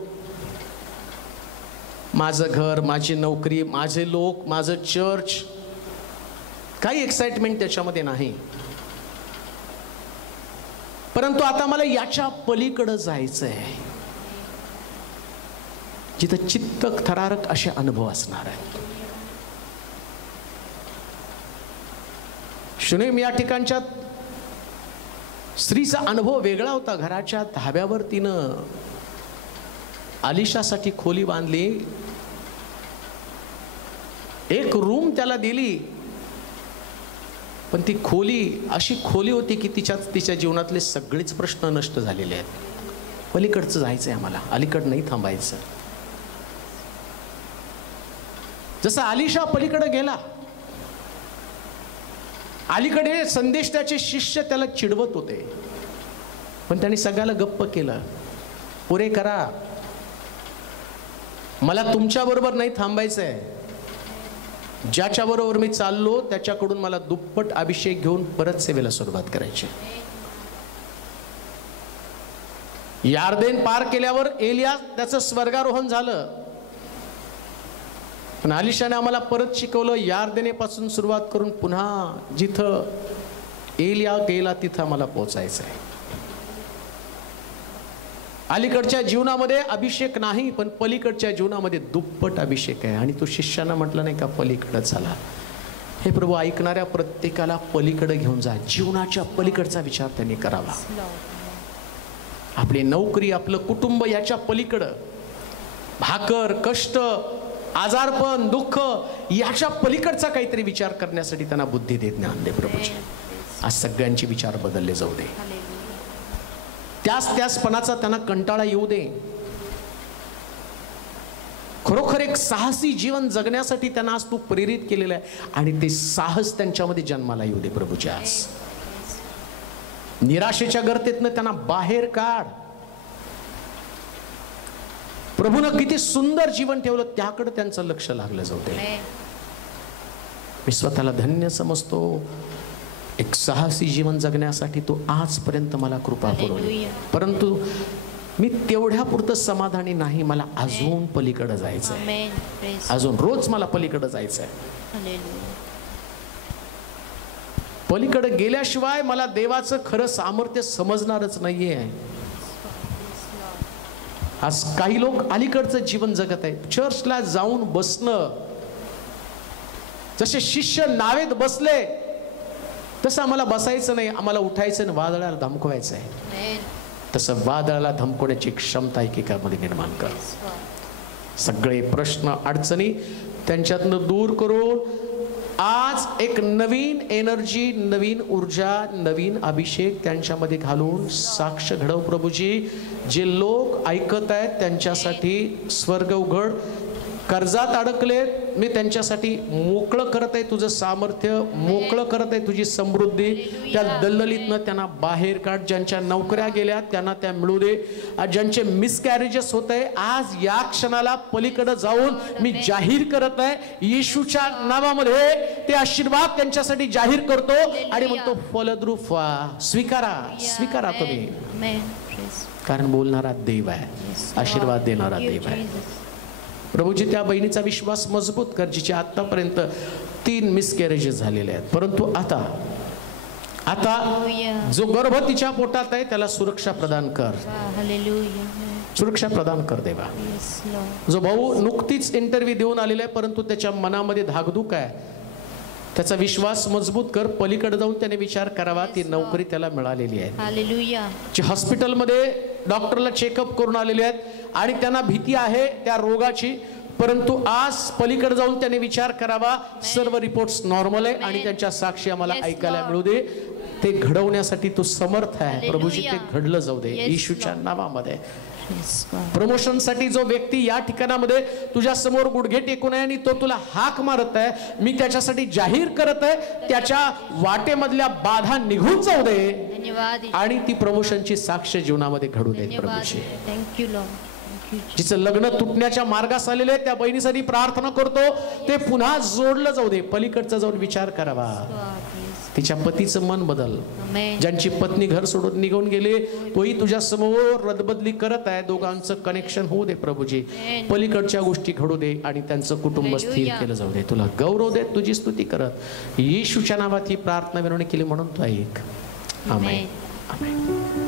माझं घर, माझी नोकरी, माझे लोक, माझं चर्च, काही एक्साइटमेंट त्याच्यामध्ये नाही. परंतु आता मला याच्या पलीकडं जायचंय, जिथं चित्त थरारक असे अनुभव असणार आहेत. शुनेम या ठिकाणच्या स्त्रीचा अनुभव वेगळा होता. घराच्या धाब्यावर तिनं अलिशासाठी खोली बांधली, एक रूम त्याला दिली, पण ती खोली अशी खोली होती की तिच्या जीवनातले सगळेच प्रश्न नष्ट झालेले आहेत. पलीकडचं जायचंय आम्हाला, अलीकड नाही थांबायचं. जसं अलिशा पलीकडे गेला, अलीकडे संदेश त्याचे शिष्य त्याला चिडवत होते, पण त्यांनी सगळ्याला गप्प केलं. पुरे करा, मला तुमच्या बरोबर नाही थांबायचंय. ज्याच्या बरोबर मी चाललो त्याच्याकडून मला दुप्पट अभिषेक घेऊन परत सेवेला सुरुवात करायची. यार्देन पार केल्यावर एलिया त्याचं स्वर्गारोहण झालं, पण अलिशाने आम्हाला परत शिकवलं, यार्देनेपासून सुरुवात करून पुन्हा जिथं एलिया गेला तिथं आम्हाला पोहोचायचं आहे. अलीकडच्या जीवनामध्ये अभिषेक नाही, पण पलीकडच्या जीवनामध्ये दुप्पट अभिषेक आहे. आणि तो शिष्यानं म्हटलं नाही का, पलीकडे चला. हे प्रभू, ऐकणाऱ्या प्रत्येकाला पलीकडे घेऊन जा. जीवनाच्या पलीकडचा विचार त्यांनी करावा. आपली नोकरी, आपलं कुटुंब याच्या पलीकडं, भाकर, कष्ट, आजारपण, दुःख याच्या पलीकडचा काहीतरी विचार करण्यासाठी त्यांना बुद्धी देत ज्ञान दे प्रभूजी. आज सगळ्यांचे विचार बदलले जाऊ दे. त्याचपणाचा त्यांना कंटाळा येऊ दे. खरोखर एक साहसी जीवन जगण्यासाठी त्यांना आज तू प्रेरित केलेलं आहे, आणि ते साहस त्यांच्यामध्ये जन्माला येऊ दे प्रभूजी. आज निराशेच्या गर्तेतनं त्यांना बाहेर काढ. प्रभूनं किती सुंदर जीवन ठेवलं, त्याकडे त्यांचं लक्ष लागलं जाऊ दे. मी स्वतःला धन्य समजतो, एक साहसी जीवन जगण्यासाठी तू आजपर्यंत मला कृपा पुरवली. परंतु मी तेवढ्या पुरतं समाधानी नाही, मला अजून पलीकडे जायचंय. अजून रोज मला पलीकडे जायचंय. पलीकडे गेल्याशिवाय मला देवाचं खरं सामर्थ्य समजणारच नाहीये. आज काही लोक अलीकडचं जीवन जगत आहेत. चर्चला जाऊन बसणं, जसे शिष्य नावेत बसले तसं आम्हाला बसायचं नाही, आम्हाला उठायचं आणि वादळाला धमकवायचं आहे. तसं वादळाला धमकवण्याची क्षमता एकेकामध्ये निर्माण कर. सगळे प्रश्न अडचणी त्यांच्यातनं दूर करून आज एक नवीन एनर्जी, नवीन ऊर्जा, नवीन अभिषेक त्यांच्यामध्ये घालून साक्ष घडव प्रभूजी. जे लोक ऐकत आहेत त्यांच्यासाठी स्वर्ग उघड. कर्जात अडकलेत, मी त्यांच्यासाठी मोकळं करत आहे तुझं सामर्थ्य, मोकळं करत आहे तुझी समृद्धी. त्या दलदलीतनं त्यांना बाहेर काढ. ज्यांच्या नोकऱ्या गेल्या त्यांना त्या मिळू दे. आज ज्यांचे मिसकॅरेजेस होत आहे, आज या क्षणाला पलीकडे जाऊन मी जाहीर करत आहे, येशूच्या नावामध्ये ते आशीर्वाद त्यांच्यासाठी जाहीर करतो आणि म्हणतो फलद्रूप व्हा. स्वीकारा, स्वीकारा तुम्ही, कारण बोलणारा देव आहे, आशीर्वाद देणारा देव आहे. प्रभूजी, त्या बहिणीचा विश्वास मजबूत कर, जिचे आतापर्यंत 3 मिसकॅरेजेस झालेले आहेत. परंतु आता जो गर्भ तिच्या पोटात आहे त्याला सुरक्षा प्रदान कर. सुरक्षा प्रदान कर देवा. जो भाऊ नुकतीच इंटरव्ह्यू देऊन आलेला आहे, परंतु त्याच्या मनामध्ये धाकधूक आहे, त्याचा विश्वास मजबूत कर. पलीकडे जाऊन त्याने विचार करावा, ती नोकरी त्याला मिळालेली आहे. जे हॉस्पिटलमध्ये डॉक्टरला चेकअप करून आलेले आहेत आणि त्यांना भीती आहे त्या रोगाची, परंतु आज पलीकडे जाऊन त्याने विचार करावा, सर्व रिपोर्ट्स नॉर्मल आहे आणि त्यांच्या साक्षी आम्हाला ऐकायला मिळू दे. ते घडवण्यासाठी तू समर्थ आहे प्रभूजी. ते घडलं जाऊ दे येशूच्या नावामध्ये. प्रमोशन साठी जो व्यक्ती या ठिकाणामध्ये तुझ्या समोर गुडघे टेकून आहे आणि तो तुला हाक मारत आहे, मी त्याच्यासाठी जाहीर करत आहे, त्याच्या वाटेमधल्या बाधा निघून जाऊ दे आणि ती प्रमोशनची साक्ष जीवनामध्ये घडू दे प्रभूजी. जिचं लग्न तुटण्याच्या मार्गास आलेले आहे त्या बहिणीसाठी प्रार्थना करतो, ते पुन्हा जोडलं जाऊ दे. पलीकडचा जाऊन विचार करावा, तिच्या पतीचं मन बदल. ज्यांची पत्नी घर सोडून निघून गेली, तोही तुझ्या समोर रदबदली करत आहे. दोघांचं कनेक्शन होऊ दे प्रभूजी. पलीकडच्या गोष्टी घडू दे आणि त्यांचं कुटुंब स्थिर केलं जाऊ दे. तुला गौरव दे, तुझी स्तुती करत येशूच्या नावात ही प्रार्थना विनवणी केली म्हणून तू ऐक. आमेन. आमेन.